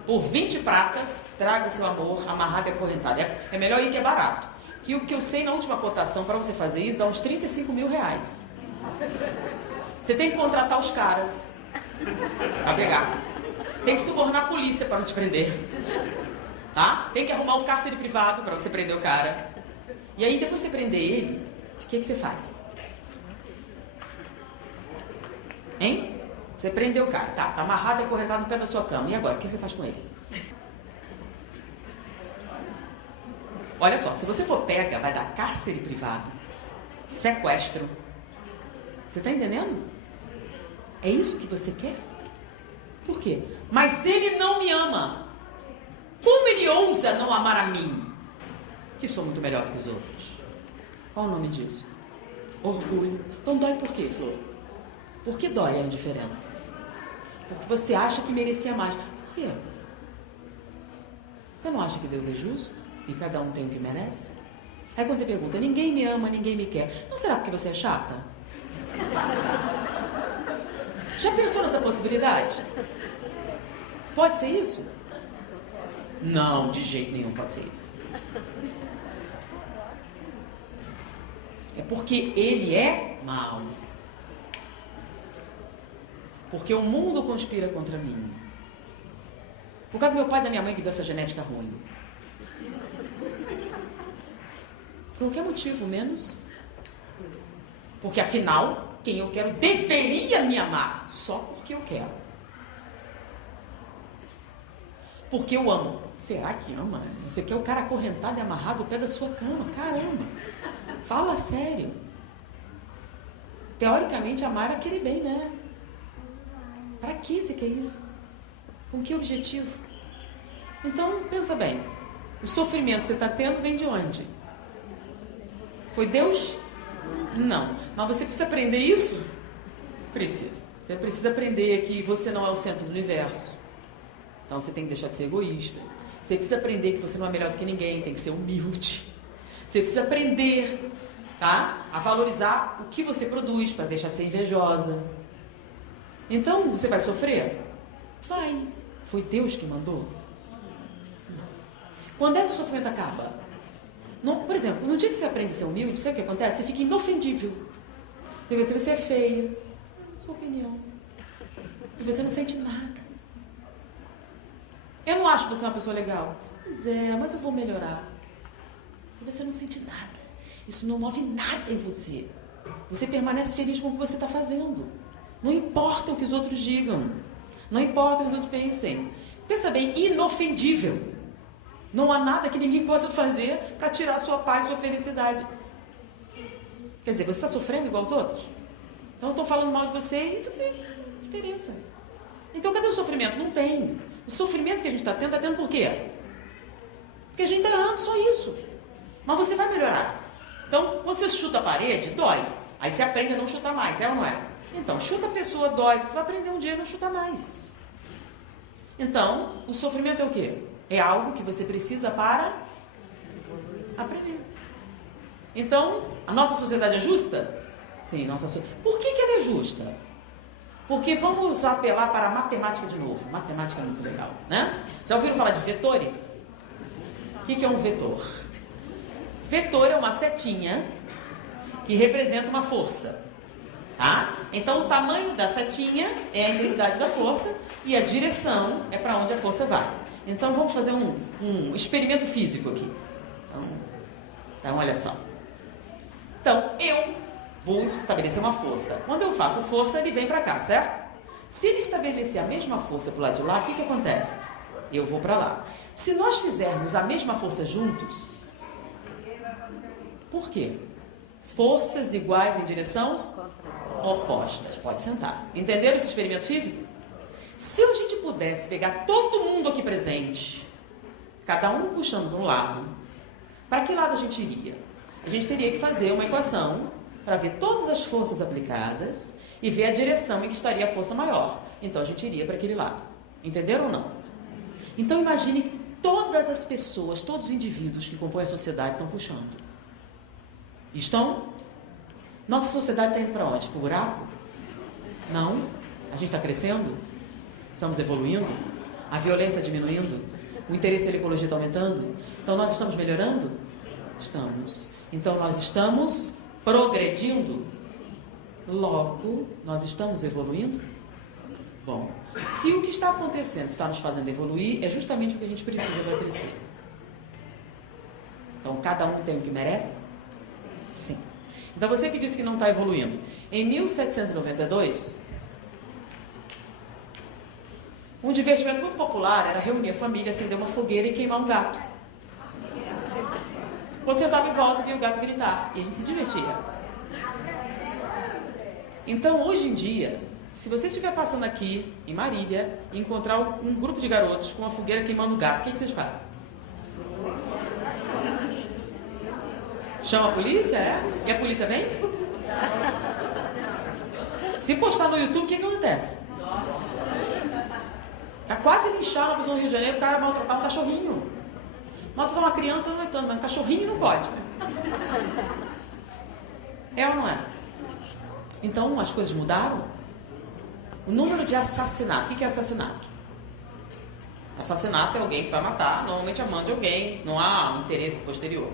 Por 20 pratas, traga o seu amor amarrado e acorrentado. É melhor ir que é barato. Que o que eu sei na última cotação para você fazer isso dá uns 35 mil reais. Você tem que contratar os caras para pegar. Tem que subornar a polícia para não te prender. Tá? Tem que arrumar um cárcere privado para você prender o cara. E aí, depois de você prender ele, o que você faz? Hein? Você prendeu o cara. Tá amarrado e acorrentado no pé da sua cama. E agora, o que você faz com ele? Olha só, se você for pega, vai dar cárcere privado, sequestro. Você está entendendo? É isso que você quer? Por quê? Mas ele não me ama. Como ele ousa não amar a mim? Que sou muito melhor do que os outros. Qual o nome disso? Orgulho. Então dói por quê, Flor? Por que dói a indiferença? Porque você acha que merecia mais. Por quê? Você não acha que Deus é justo? E cada um tem o que merece? Aí quando você pergunta, ninguém me ama, ninguém me quer. Não será porque você é chata? Já pensou nessa possibilidade? Pode ser isso? Não, de jeito nenhum pode ser isso. É porque ele é mau. Porque o mundo conspira contra mim. Por causa do meu pai e da minha mãe que deu essa genética ruim. Por qualquer motivo, menos. Porque afinal, quem eu quero deveria me amar. Só porque eu quero. Porque eu amo. Será que ama? Você quer o cara acorrentado e amarrado ao pé da sua cama. Caramba. Fala sério. Teoricamente, amar é querer bem, né? Para que você quer isso? Com que objetivo? Então, pensa bem. O sofrimento que você está tendo vem de onde? Foi Deus? Não. Mas você precisa aprender isso? Precisa. Você precisa aprender que você não é o centro do universo. Então você tem que deixar de ser egoísta. Você precisa aprender que você não é melhor do que ninguém, tem que ser humilde. Você precisa aprender, tá, a valorizar o que você produz para deixar de ser invejosa. Então você vai sofrer? Vai. Foi Deus que mandou? Não. Quando é que o sofrimento acaba? Não, por exemplo, no dia que você aprende a ser humilde, sabe o que acontece? Você fica inofendível. Você vê se você é feia, sua opinião. E você não sente nada. Eu não acho você uma pessoa legal. Pois é, mas eu vou melhorar. E você não sente nada. Isso não move nada em você. Você permanece feliz com o que você está fazendo. Não importa o que os outros digam. Não importa o que os outros pensem. Pensa bem, inofendível. Não há nada que ninguém possa fazer para tirar sua paz, sua felicidade. Quer dizer, você está sofrendo igual aos outros? Então eu estou falando mal de você e você... diferença. Então cadê o sofrimento? Não tem. O sofrimento que a gente está tendo por quê? Porque a gente está errando, só isso. Mas você vai melhorar. Então, quando você chuta a parede, dói. Aí você aprende a não chutar mais, é ou não é? Então, chuta a pessoa, dói. Você vai aprender um dia a não chutar mais. Então, o sofrimento é o quê? É algo que você precisa para aprender. Então, a nossa sociedade é justa? Sim, nossa sociedade. Por que ela é justa? Porque vamos apelar para a matemática de novo. Matemática é muito legal, né? Já ouviram falar de vetores? O que é um vetor? Vetor é uma setinha que representa uma força. Tá? Então, o tamanho da setinha é a intensidade da força e a direção é para onde a força vai. Então, vamos fazer um experimento físico aqui. Então, olha só. Então, eu vou estabelecer uma força. Quando eu faço força, ele vem para cá, certo? Se ele estabelecer a mesma força para o lado de lá, o que acontece? Eu vou para lá. Se nós fizermos a mesma força juntos, por quê? Forças iguais em direções opostas. Pode sentar. Entenderam esse experimento físico? Se a gente pudesse pegar todo mundo aqui presente, cada um puxando para um lado, para que lado a gente iria? A gente teria que fazer uma equação para ver todas as forças aplicadas e ver a direção em que estaria a força maior. Então a gente iria para aquele lado. Entenderam ou não? Então imagine que todas as pessoas, todos os indivíduos que compõem a sociedade estão puxando. Estão? Nossa sociedade está indo para onde? Para o buraco? Não. A gente está crescendo? Estamos evoluindo? A violência está diminuindo? O interesse pela ecologia está aumentando? Então nós estamos melhorando? Estamos. Então nós estamos progredindo? Logo, nós estamos evoluindo? Bom, se o que está acontecendo está nos fazendo evoluir, é justamente o que a gente precisa para crescer. Então, cada um tem o que merece? Sim. Então, você que disse que não está evoluindo. Em 1792, um divertimento muito popular era reunir a família, acender uma fogueira e queimar um gato. Quando você estava em volta, via o gato gritar. E a gente se divertia. Então, hoje em dia, se você estiver passando aqui, em Marília, e encontrar um grupo de garotos com uma fogueira queimando gato, o que vocês fazem? Chama a polícia, é? E a polícia vem? Se postar no YouTube, o que acontece? Tá quase linchar uma pessoa no Rio de Janeiro, o cara maltratar um cachorrinho. Maltratar uma criança não é tanto, mas um cachorrinho não pode. É ou não é? Então, as coisas mudaram? O número de assassinatos. O que é assassinato? Assassinato é alguém que vai matar, normalmente a mãe de alguém, não há um interesse posterior.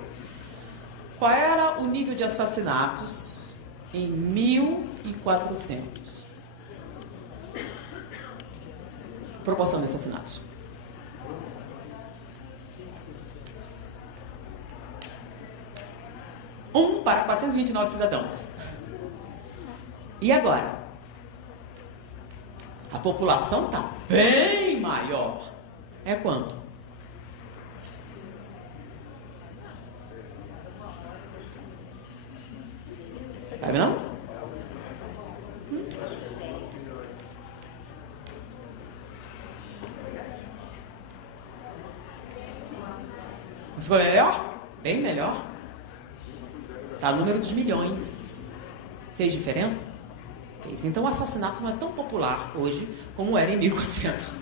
Qual era o nível de assassinatos em 1400? Proporção de assassinatos. Um para 429 cidadãos. E agora? A população está bem maior. É quanto? Sabe não? Ficou melhor? Bem melhor. Está o número dos milhões. Fez diferença? Fez. Então o assassinato não é tão popular hoje como era em 1400.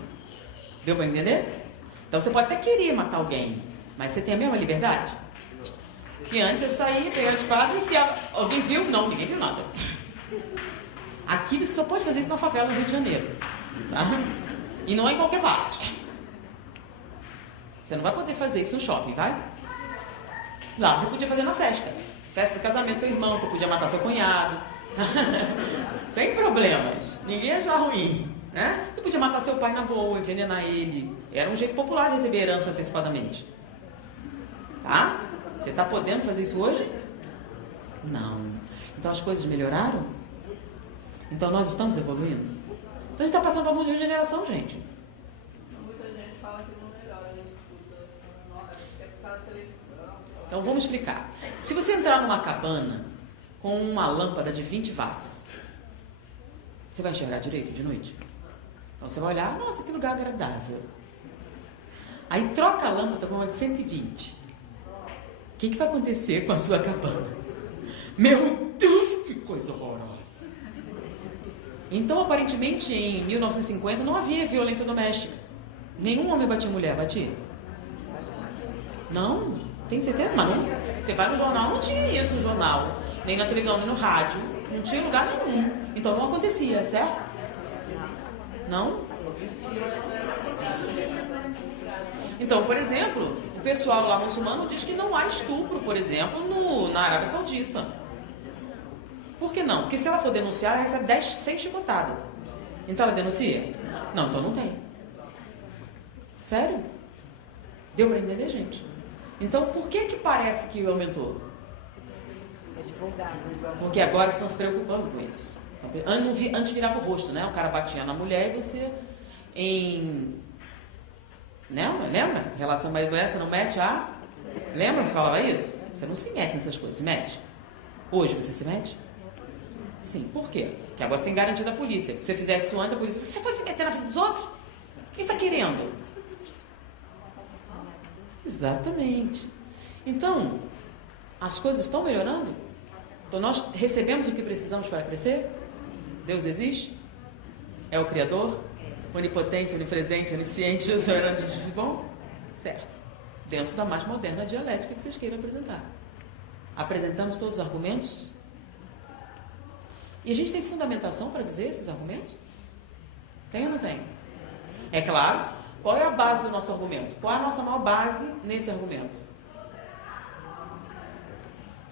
Deu para entender? Então você pode até querer matar alguém, mas você tem a mesma liberdade? Porque antes você saía, pegava a espada e enfiava. Alguém viu? Não, ninguém viu nada. Aqui você só pode fazer isso na favela do Rio de Janeiro. Tá? E não é em qualquer parte. Você não vai poder fazer isso no shopping, vai? Lá você podia fazer na festa. Festa do casamento do seu irmão, você podia matar seu cunhado. Sem problemas. Ninguém ia achar ruim. Né? Você podia matar seu pai na boa, envenenar ele. Era um jeito popular de receber herança antecipadamente. Tá? Você está podendo fazer isso hoje? Não. Então as coisas melhoraram? Então nós estamos evoluindo? Então a gente está passando por um mundo de regeneração, gente. Muita gente fala que não melhora, não escuta. Acho que é por causa da televisão. Então vamos explicar. Se você entrar numa cabana com uma lâmpada de 20 watts, você vai enxergar direito de noite? Então você vai olhar, nossa, que lugar agradável. Aí troca a lâmpada por uma de 120. O que vai acontecer com a sua cabana? Meu Deus, que coisa horrorosa. Então, aparentemente, em 1950 não havia violência doméstica. Nenhum homem batia mulher, batia? Não? Tem certeza? Mas não, você vai no jornal, não tinha isso no jornal. Nem na televisão, nem no rádio. Não tinha lugar nenhum. Então não acontecia, certo? Não? Então, por exemplo, o pessoal lá muçulmano diz que não há estupro, por exemplo, na Arábia Saudita. Por que não? Porque se ela for denunciar, ela recebe 100 chicotadas. Então ela denuncia? Não, então não tem. Sério? Deu para entender, gente? Então, por que parece que aumentou? Porque agora estão se preocupando com isso. Antes virava o rosto, né? O cara batia na mulher e você Lembra? Relação marido-mulher, você não mete a... Lembra que você falava isso? Você não se mete nessas coisas, se mete. Hoje você se mete? Sim, por quê? Porque agora você tem garantia da polícia. Se você fizesse isso antes, a polícia... Você foi se meter na frente dos outros? O que você está querendo? Exatamente. Então, as coisas estão melhorando? Então nós recebemos o que precisamos para crescer? Deus existe? É o Criador? Onipotente, onipresente, onisciente, soberano de bom? Certo. Dentro da mais moderna dialética que vocês queiram apresentar. Apresentamos todos os argumentos? E a gente tem fundamentação para dizer esses argumentos? Tem ou não tem? É claro. Qual é a base do nosso argumento? Qual é a nossa maior base nesse argumento?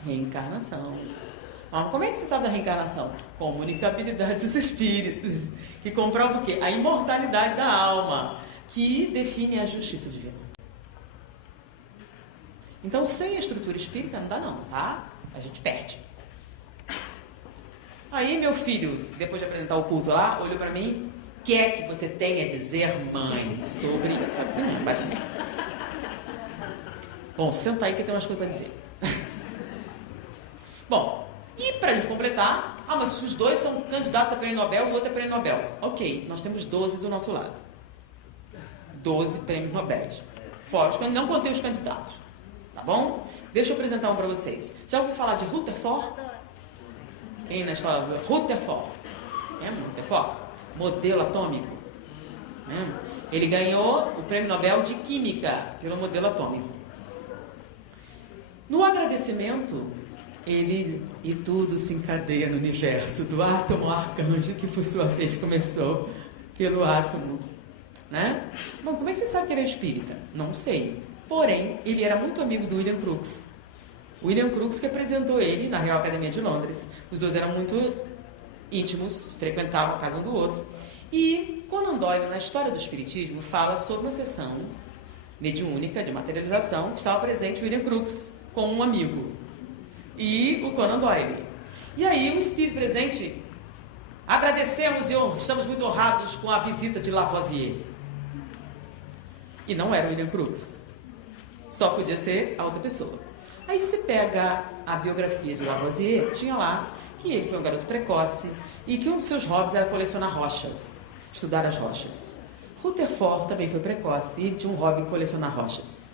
Reencarnação. Como é que você sabe da reencarnação? Comunicabilidade dos espíritos, que comprova o quê? A imortalidade da alma, que define a justiça divina. Então, sem a estrutura espírita não dá não, tá? A gente perde. Aí meu filho, depois de apresentar o culto lá, olhou para mim: o que é que você tem a dizer, mãe, sobre isso? Assim, mas... Bom, senta aí que eu tenho umas coisas para dizer. Bom, e para a gente completar, mas os dois são candidatos a prêmio Nobel e o outro é prêmio Nobel. Ok, nós temos 12 do nosso lado. 12 prêmios Nobel. Fora, não contei os candidatos. Tá bom? Deixa eu apresentar um para vocês. Já ouviu falar de Rutherford? Quem na escola? Rutherford. Lembra Rutherford? Modelo atômico. Lembra? Ele ganhou o prêmio Nobel de Química pelo modelo atômico. No agradecimento, e tudo se encadeia no universo, do átomo ao arcanjo, que por sua vez começou pelo átomo. Né? Bom, como é que você sabe que ele era espírita? Não sei. Porém, ele era muito amigo do William Crookes. William Crookes que apresentou ele na Real Academia de Londres. Os dois eram muito íntimos, frequentavam a casa um do outro. E Conan Doyle, na História do Espiritismo, fala sobre uma sessão mediúnica de materialização que estava presente William Crookes com um amigo e o Conan Doyle. E aí o espírito presente: agradecemos e estamos muito honrados com a visita de Lavoisier. E não era o William Crookes. Só podia ser a outra pessoa. Aí se pega a biografia de Lavoisier, tinha lá que ele foi um garoto precoce e que um dos seus hobbies era colecionar rochas, estudar as rochas. Rutherford também foi precoce e ele tinha um hobby em colecionar rochas.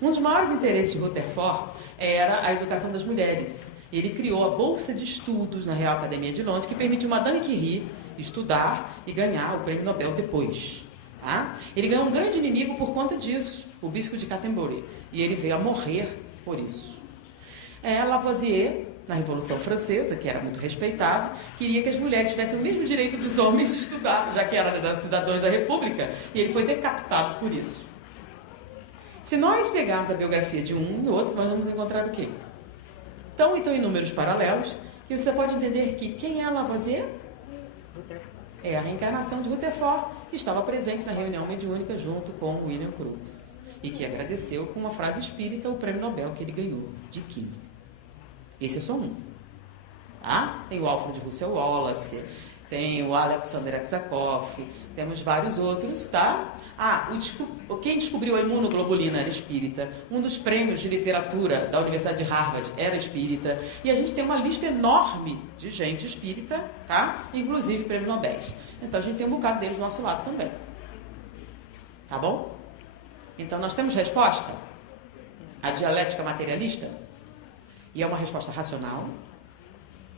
Um dos maiores interesses de Rutherford era a educação das mulheres. Ele criou a Bolsa de Estudos na Real Academia de Londres, que permitiu Madame Curie estudar e ganhar o Prêmio Nobel depois. Tá? Ele ganhou um grande inimigo por conta disso, o bispo de Canterbury, e ele veio a morrer por isso. Lavoisier, na Revolução Francesa, que era muito respeitado, queria que as mulheres tivessem o mesmo direito dos homens de estudar, já que elas eram cidadãos da República, e ele foi decapitado por isso. Se nós pegarmos a biografia de um e outro, nós vamos encontrar o quê? Então, inúmeros paralelos, que você pode entender que quem é Lavoisier? É a reencarnação de Rutherford, que estava presente na reunião mediúnica junto com William Crookes, e que agradeceu com uma frase espírita o prêmio Nobel que ele ganhou de Química. Esse é só um. Tá? Tem o Alfred Russel Wallace, tem o Alexander Aksakov, temos vários outros, tá? Quem descobriu a imunoglobulina era espírita. Um dos prêmios de literatura da Universidade de Harvard era espírita. E a gente tem uma lista enorme de gente espírita, tá? Inclusive prêmios Nobel. Então a gente tem um bocado deles do nosso lado também. Tá bom? Então nós temos resposta? A dialética materialista? E é uma resposta racional,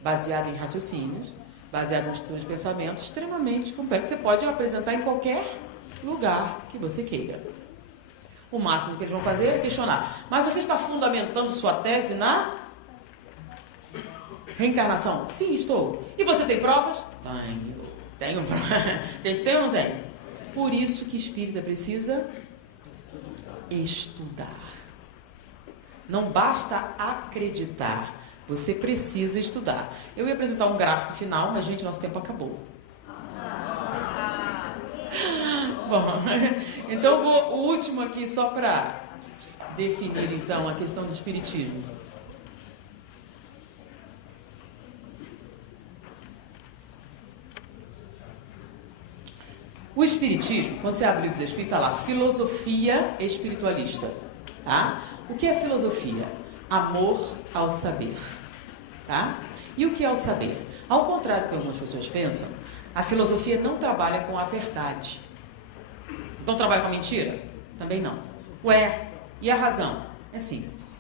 baseada em raciocínios, baseada nos pensamentos, extremamente complexo. Você pode apresentar em qualquer lugar que você queira. O máximo que eles vão fazer é questionar. Mas você está fundamentando sua tese na reencarnação? Sim, estou. E você tem provas? Tenho provas. Gente, tem ou não tem? Por isso que espírita precisa estudar. Não basta acreditar, você precisa estudar. Eu ia apresentar um gráfico final, mas, gente, nosso tempo acabou. Bom, então o último aqui, só para definir, então, a questão do espiritismo. O espiritismo, quando você abre o livro dos Espíritos, está lá, filosofia espiritualista. Tá? O que é filosofia? Amor ao saber. Tá? E o que é o saber? Ao contrário do que algumas pessoas pensam, a filosofia não trabalha com a verdade. Então trabalha com a mentira? Também não. Ué, e a razão? É simples.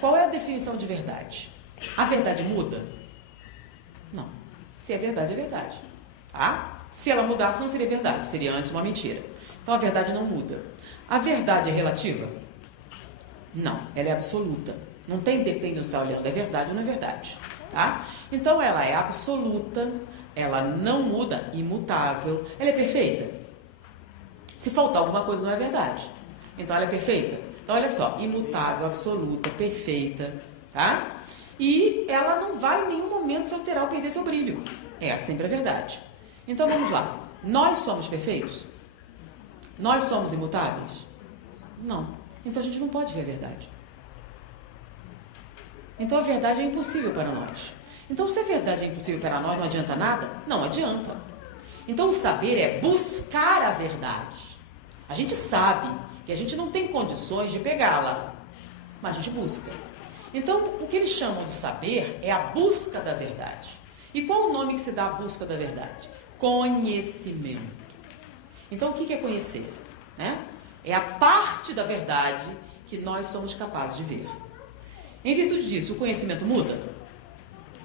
Qual é a definição de verdade? A verdade muda? Não. Se é verdade, é verdade. Tá? Se ela mudasse, não seria verdade, seria antes uma mentira. Então a verdade não muda. A verdade é relativa? Não, ela é absoluta. Não tem depende de você estar olhando, é verdade ou não é verdade. Tá? Então ela é absoluta, ela não muda, imutável. Ela é perfeita? Se faltar alguma coisa, não é verdade. Então ela é perfeita? Então olha só, imutável, absoluta, perfeita. Tá? E ela não vai em nenhum momento se alterar ou perder seu brilho. É sempre a verdade. Então vamos lá. Nós somos perfeitos? Nós somos imutáveis? Não. Então a gente não pode ver a verdade. Então a verdade é impossível para nós. Então se a verdade é impossível para nós, não adianta nada? Não adianta. Então o saber é buscar a verdade. A gente sabe que a gente não tem condições de pegá-la, mas a gente busca. Então o que eles chamam de saber é a busca da verdade. E qual o nome que se dá à busca da verdade? Conhecimento. Então o que é conhecer? É a parte da verdade que nós somos capazes de ver. Em virtude disso, o conhecimento muda?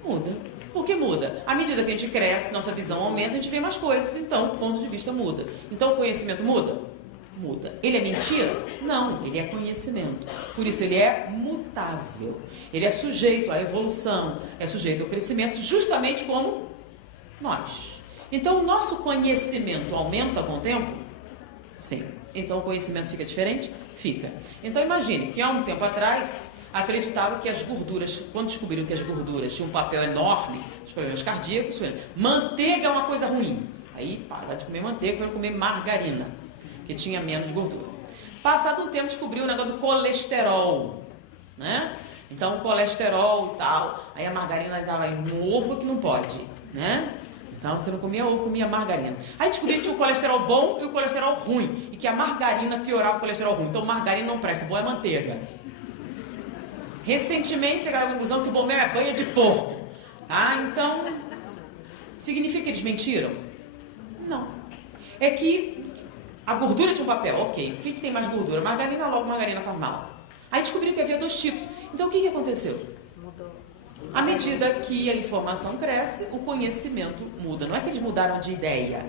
Muda. Por que muda? À medida que a gente cresce, nossa visão aumenta, a gente vê mais coisas, então o ponto de vista muda. Então o conhecimento muda? Muda. Ele é mentira? Não, ele é conhecimento. Por isso ele é mutável. Ele é sujeito à evolução, é sujeito ao crescimento, justamente como nós. Então o nosso conhecimento aumenta com o tempo? Sim. Então o conhecimento fica diferente? Fica. Então imagine que há um tempo atrás acreditava que as gorduras, quando descobriram que as gorduras tinham um papel enorme nos problemas cardíacos, manteiga é uma coisa ruim. Aí pararam de comer manteiga, foram comer margarina, que tinha menos gordura. Passado um tempo descobriu o negócio do colesterol, né? Então o colesterol e tal, aí a margarina estava no ovo que não pode, né? Então você não comia ovo, comia margarina. Aí descobriram que tinha o colesterol bom e o colesterol ruim, e que a margarina piorava o colesterol ruim. Então margarina não presta, o bom é manteiga. Recentemente chegaram à conclusão que o bom mesmo é banha de porco. Então, significa que eles mentiram? Não. É que a gordura tinha um papel, ok. O que tem mais gordura? Margarina, logo margarina faz mal. Aí descobriram que havia 2 tipos. Então o que aconteceu? À medida que a informação cresce, o conhecimento muda. Não é que eles mudaram de ideia.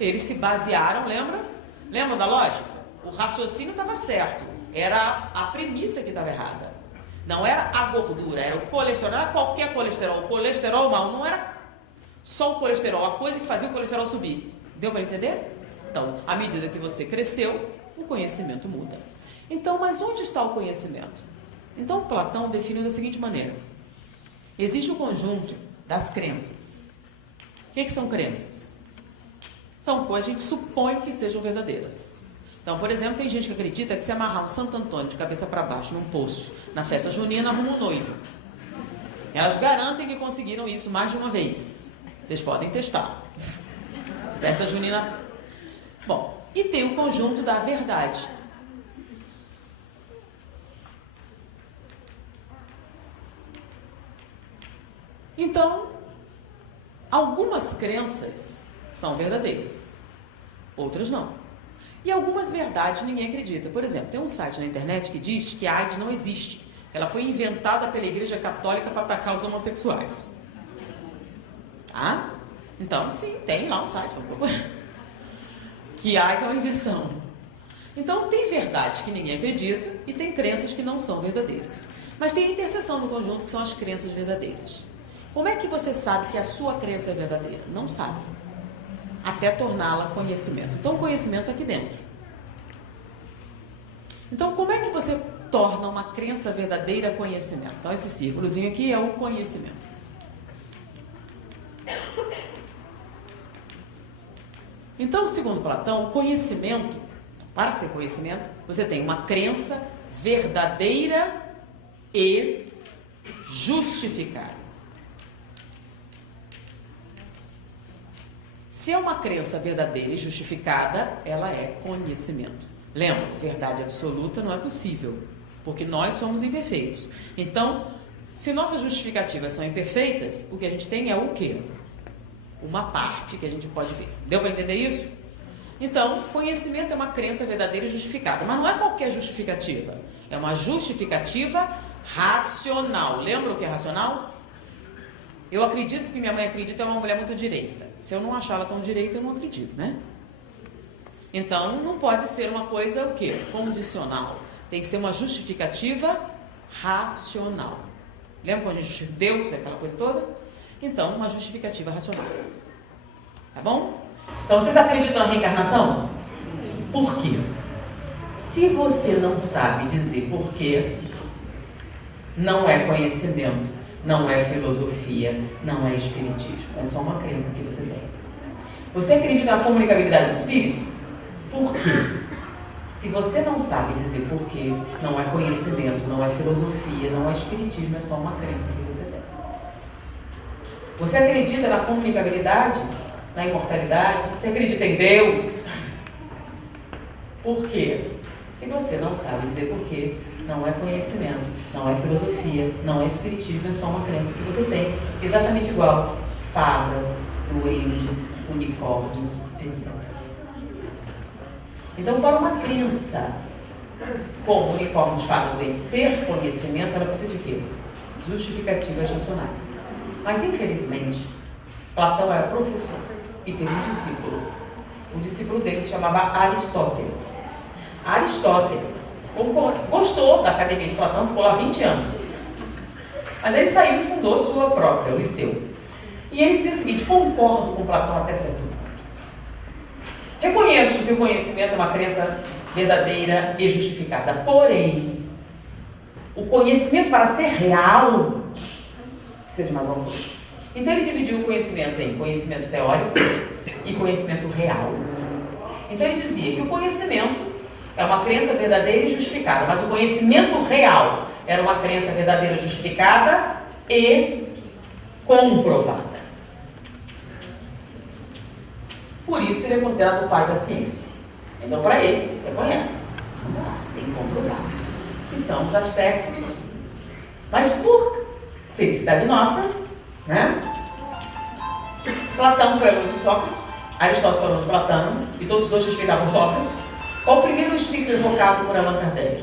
Eles se basearam, lembra? Lembra da lógica? O raciocínio estava certo. Era a premissa que estava errada. Não era a gordura, era o colesterol. Não era qualquer colesterol. O colesterol mal não era só o colesterol, a coisa que fazia o colesterol subir. Deu para entender? Então, à medida que você cresceu, o conhecimento muda. Então, mas onde está o conhecimento? Então, Platão define da seguinte maneira. Existe o conjunto das crenças. O que são crenças? São coisas que a gente supõe que sejam verdadeiras. Então, por exemplo, tem gente que acredita que se amarrar um Santo Antônio de cabeça para baixo num poço, na festa junina, arruma um noivo. Elas garantem que conseguiram isso mais de uma vez. Vocês podem testar. Festa junina. Bom, e tem o conjunto da verdade. Então, algumas crenças são verdadeiras, outras não. E algumas verdades ninguém acredita. Por exemplo, tem um site na internet que diz que a AIDS não existe. Ela foi inventada pela Igreja Católica para atacar os homossexuais. Tá? Então, sim, tem lá um site. Vamos procurar. Que a AIDS é uma invenção. Então, tem verdades que ninguém acredita e tem crenças que não são verdadeiras. Mas tem a interseção no conjunto, que são as crenças verdadeiras. Como é que você sabe que a sua crença é verdadeira? Não sabe. Até torná-la conhecimento. Então, o conhecimento está aqui dentro. Então, como é que você torna uma crença verdadeira conhecimento? Então, esse círculozinho aqui é o conhecimento. Então, segundo Platão, o conhecimento, para ser conhecimento, você tem uma crença verdadeira e justificada. Se é uma crença verdadeira e justificada, ela é conhecimento. Lembra, verdade absoluta não é possível, porque nós somos imperfeitos. Então, se nossas justificativas são imperfeitas, o que a gente tem é o quê? Uma parte que a gente pode ver. Deu para entender isso? Então, conhecimento é uma crença verdadeira e justificada, mas não é qualquer justificativa. É uma justificativa racional. Lembra o que é racional? Eu acredito que minha mãe acredita é uma mulher muito direita. Se eu não achar ela tão direita, eu não acredito, né? Então, não pode ser uma coisa o quê? Condicional. Tem que ser uma justificativa racional. Lembra quando a gente Deus, aquela coisa toda? Então, uma justificativa racional. Tá bom? Então, vocês acreditam na reencarnação? Por quê? Se você não sabe dizer por quê, não é conhecimento, não é filosofia, não é espiritismo. É só uma crença que você tem. Você acredita na comunicabilidade dos espíritos? Por quê? Se você não sabe dizer por quê, não é conhecimento, não é filosofia, não é espiritismo, é só uma crença que você tem. Você acredita na comunicabilidade, na imortalidade? Você acredita em Deus? Por quê? Se você não sabe dizer por quê, não é conhecimento, não é filosofia, não é espiritismo, é só uma crença que você tem. Exatamente igual fadas, duendes, unicórnios, etc. Então, para uma crença como unicórnios, fadas, duendes, ser conhecimento, ela precisa de quê? Justificativas racionais. Mas, infelizmente, Platão era professor e teve um discípulo. O discípulo dele se chamava Aristóteles. Aristóteles gostou da academia de Platão, ficou lá 20 anos. Mas ele saiu e fundou a sua própria, o Liceu. E ele dizia o seguinte: concordo com Platão até certo ponto. Reconheço que o conhecimento é uma crença verdadeira e justificada. Porém, o conhecimento, para ser real, precisa de mais alguma coisa. Então ele dividiu o conhecimento em conhecimento teórico e conhecimento real. Então ele dizia que o conhecimento é uma crença verdadeira e justificada, mas o conhecimento real era uma crença verdadeira, justificada e comprovada. Por isso ele é considerado o pai da ciência. Então, para ele, você conhece, tem que comprovar, que são os aspectos. Mas por felicidade nossa, né? Platão foi aluno de Sócrates, Aristóteles foi aluno de Platão, e todos os dois respeitavam Sócrates. Qual o primeiro espírito evocado por Allan Kardec?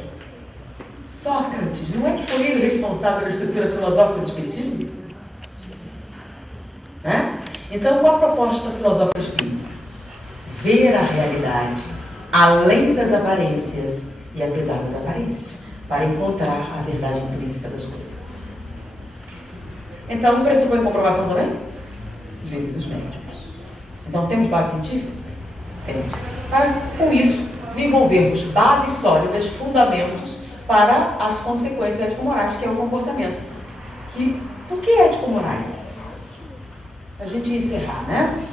Sócrates, não é que foi ele responsável pela estrutura filosófica do Espiritismo? Né? Então, qual a proposta filosófica do Espírito? Ver a realidade além das aparências e apesar das aparências, para encontrar a verdade intrínseca das coisas. Então, pressupõe comprovação também? Livro dos Médiuns. Então, temos bases científicas? Temos. Para, com isso, desenvolvermos bases sólidas, fundamentos para as consequências ético-morais, que é o comportamento. Por que ético-morais? A gente encerrar, né?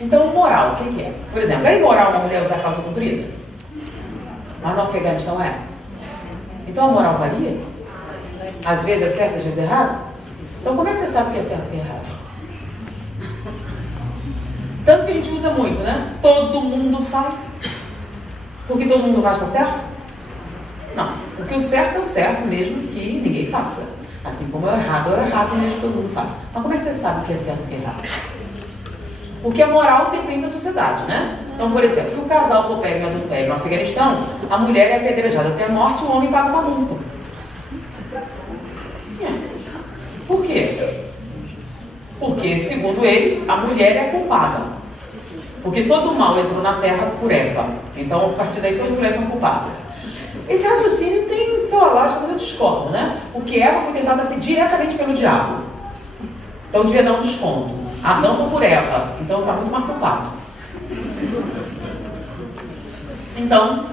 Então, moral, o que é? Por exemplo, é imoral uma mulher usar calça comprida? Mas no Afeganistão é? Então a moral varia? Às vezes é certo, às vezes é errado? Então como é que você sabe o que é certo e o que é errado? Tanto que a gente usa muito, né? Todo mundo faz. Porque todo mundo faz, tá certo? Não. Porque o certo é o certo mesmo que ninguém faça. Assim como é o errado mesmo que todo mundo faça. Mas como é que você sabe o que é certo e o que é errado? Porque a moral depende da sociedade, né? Então, por exemplo, se o casal for pego em adultério no Afeganistão, a mulher é apedrejada até a morte e o homem paga uma multa. Por quê? Porque, segundo eles, a mulher é culpada. Porque todo mal entrou na terra por Eva. Então, a partir daí, todas as mulheres são culpadas. Esse raciocínio tem sua lógica, mas eu discordo, né? Porque Eva foi tentada diretamente pelo diabo. Então, devia dar um desconto. Adão foi por Eva, então está muito mais culpado. Então,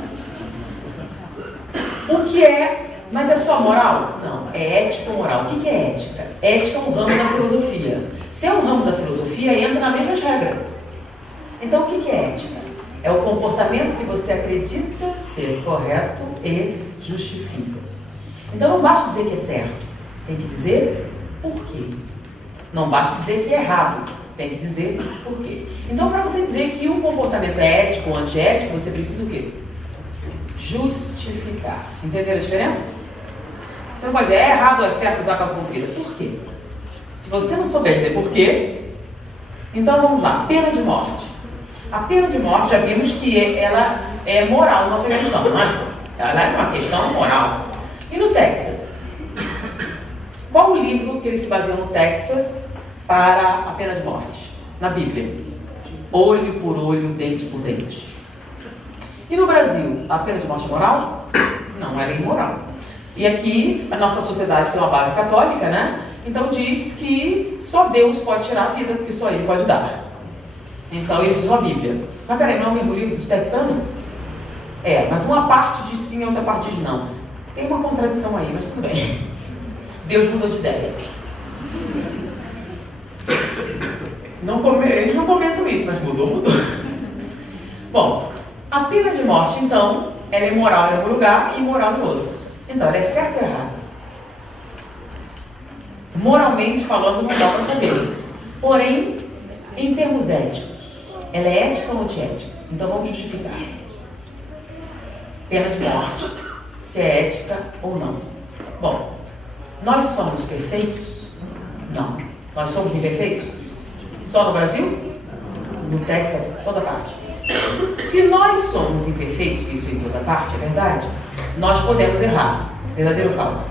o que é? Mas é só moral? Não, é ético-moral. O que é ética? Ética é um ramo da filosofia. Se é um ramo da filosofia, entra nas mesmas regras. Então, o que é ética? É o comportamento que você acredita ser correto e justifica. Então, não basta dizer que é certo, tem que dizer por quê. Não basta dizer que é errado, tem que dizer por quê. Então, para você dizer que um comportamento é ético ou antiético, você precisa o quê? Justificar. Entenderam a diferença? Você não pode dizer, é errado ou é certo usar calça comprida. Por quê? Se você não souber dizer por quê, então vamos lá, pena de morte. A pena de morte, já vimos que ela é moral no Afeganistão, não é? Ela é uma questão moral. E no Texas? Qual o livro que eles se baseiam no Texas para a pena de morte? Na Bíblia. Olho por olho, dente por dente. E no Brasil, a pena de morte é moral? Não, ela é imoral. E aqui, a nossa sociedade tem uma base católica, né? Então diz que só Deus pode tirar a vida, porque só Ele pode dar. Então eles usam a Bíblia. Mas peraí, não é o mesmo livro dos texanos? É, mas uma parte diz sim e outra parte diz não. Tem uma contradição aí, mas tudo bem. Deus mudou de ideia. Eles não comentam isso, mas mudou. Bom, a pena de morte, então, ela é moral em algum lugar e imoral em outros. Então, ela é certa ou errada? Moralmente falando, não dá para saber. Porém, em termos éticos, ela é ética ou antiética? Então, vamos justificar. Pena de morte, se é ética ou não. Bom, nós somos perfeitos? Não. Nós somos imperfeitos? Só no Brasil? No Texas, toda parte. Se nós somos imperfeitos, isso em toda parte, é verdade, nós podemos errar. Verdadeiro ou falso?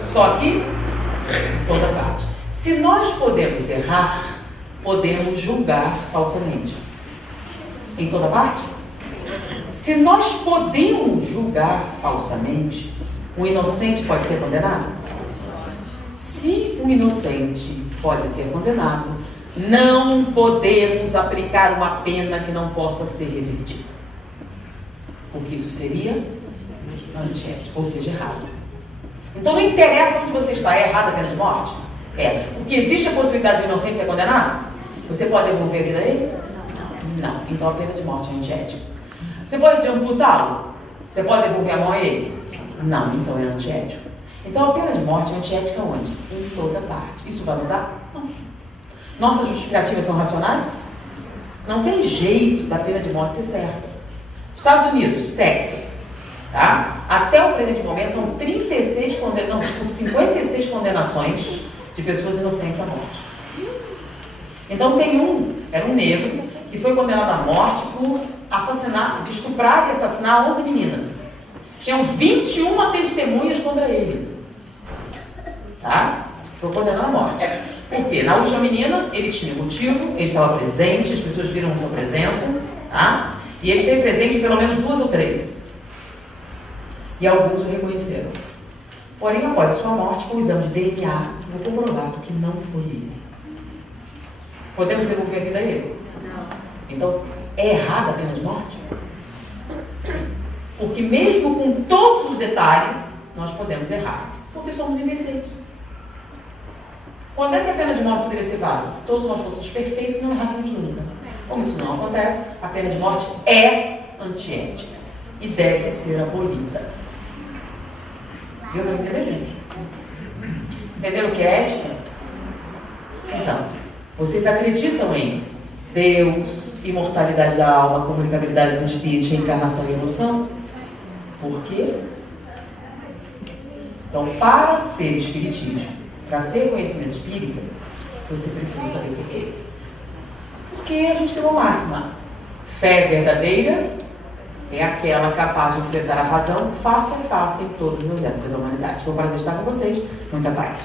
Só que em toda parte. Se nós podemos errar, podemos julgar falsamente. Em toda parte? Se nós podemos julgar falsamente, um inocente pode ser condenado? Se um inocente pode ser condenado, não podemos aplicar uma pena que não possa ser revertida. Porque isso seria antiético, ou seja, errado. Então não interessa onde você está, é errada a pena de morte? É. Porque existe a possibilidade do inocente ser condenado? Você pode devolver a vida a ele? Não. Então a pena de morte é antiética. Você pode amputá-lo? Você pode devolver a mão a ele? Não. Então é antiético. Então a pena de morte é antiética onde? Em toda parte. Isso vai mudar? Não. Nossas justificativas são racionais? Não tem jeito da pena de morte ser certa. Estados Unidos, Texas, tá? Até o presente momento são 56 56 condenações de pessoas inocentes à morte. Então era um negro que foi condenado à morte por assassinar, por estuprar e assassinar 11 meninas. Tinham 21 testemunhas contra ele. Tá? Foi condenado à morte. Por quê? Na última menina, ele tinha motivo, ele estava presente, as pessoas viram sua presença, tá? E ele esteve presente pelo menos 2 ou 3. E alguns o reconheceram. Porém, após a sua morte, com o exame de DNA, foi comprovado que não foi ele. Podemos devolver a vida a ele? Não. Então, é errada a pena de morte? Porque mesmo com todos os detalhes, nós podemos errar. Porque somos imperfeitos. Quando é que a pena de morte poderia ser válida? Se todos nós fôssemos perfeitos, não errássemos nunca. Como isso não acontece, a pena de morte é antiética e deve ser abolida. Deu para entender, gente? Entenderam o que é ética? Então, vocês acreditam em Deus, imortalidade da alma, comunicabilidade dos espíritos, reencarnação e evolução? Por quê? Então, para ser espiritismo, para ser conhecimento espírita, você precisa saber por quê. Porque a gente tem uma máxima: fé verdadeira é aquela capaz de enfrentar a razão face a face em todas as épocas da humanidade. Foi um prazer estar com vocês. Muita paz.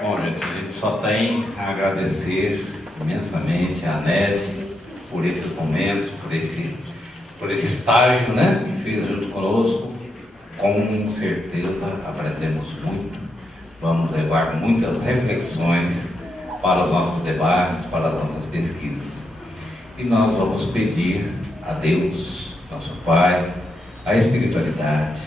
Bom, gente, a gente só tem a agradecer imensamente a Anete por esses momentos, por esse estágio, né, que fez junto conosco. Com certeza aprendemos muito, vamos levar muitas reflexões para os nossos debates, para as nossas pesquisas. E nós vamos pedir a Deus, nosso Pai, a espiritualidade,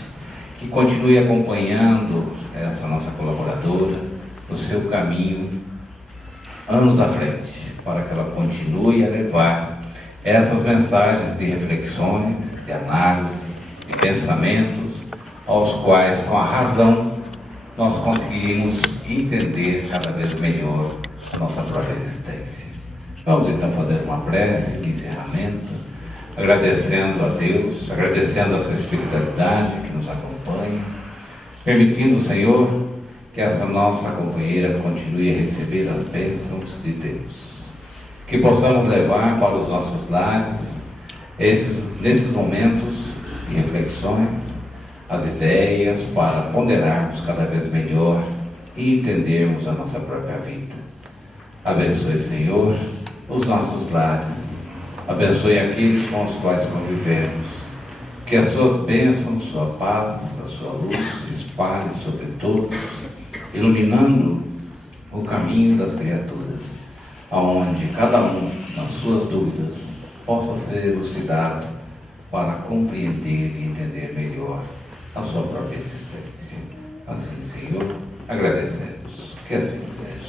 que continue acompanhando essa nossa colaboradora no seu caminho, anos à frente, para que ela continue a levar essas mensagens de reflexões, de análise, de pensamentos, aos quais, com a razão, nós conseguimos entender cada vez melhor a nossa própria existência. Vamos então fazer uma prece de encerramento, agradecendo a Deus, agradecendo a sua espiritualidade que nos acompanha, permitindo, Senhor, que essa nossa companheira continue a receber as bênçãos de Deus. Que possamos levar para os nossos lares, nesses momentos de reflexões, as ideias para ponderarmos cada vez melhor e entendermos a nossa própria vida. Abençoe, Senhor, os nossos lares, abençoe aqueles com os quais convivemos, que as suas bênçãos, sua paz, a sua luz se espalhe sobre todos, iluminando o caminho das criaturas, aonde cada um, nas suas dúvidas, possa ser elucidado para compreender e entender melhor a sua própria existência. Assim, Senhor, agradecemos. Que assim seja.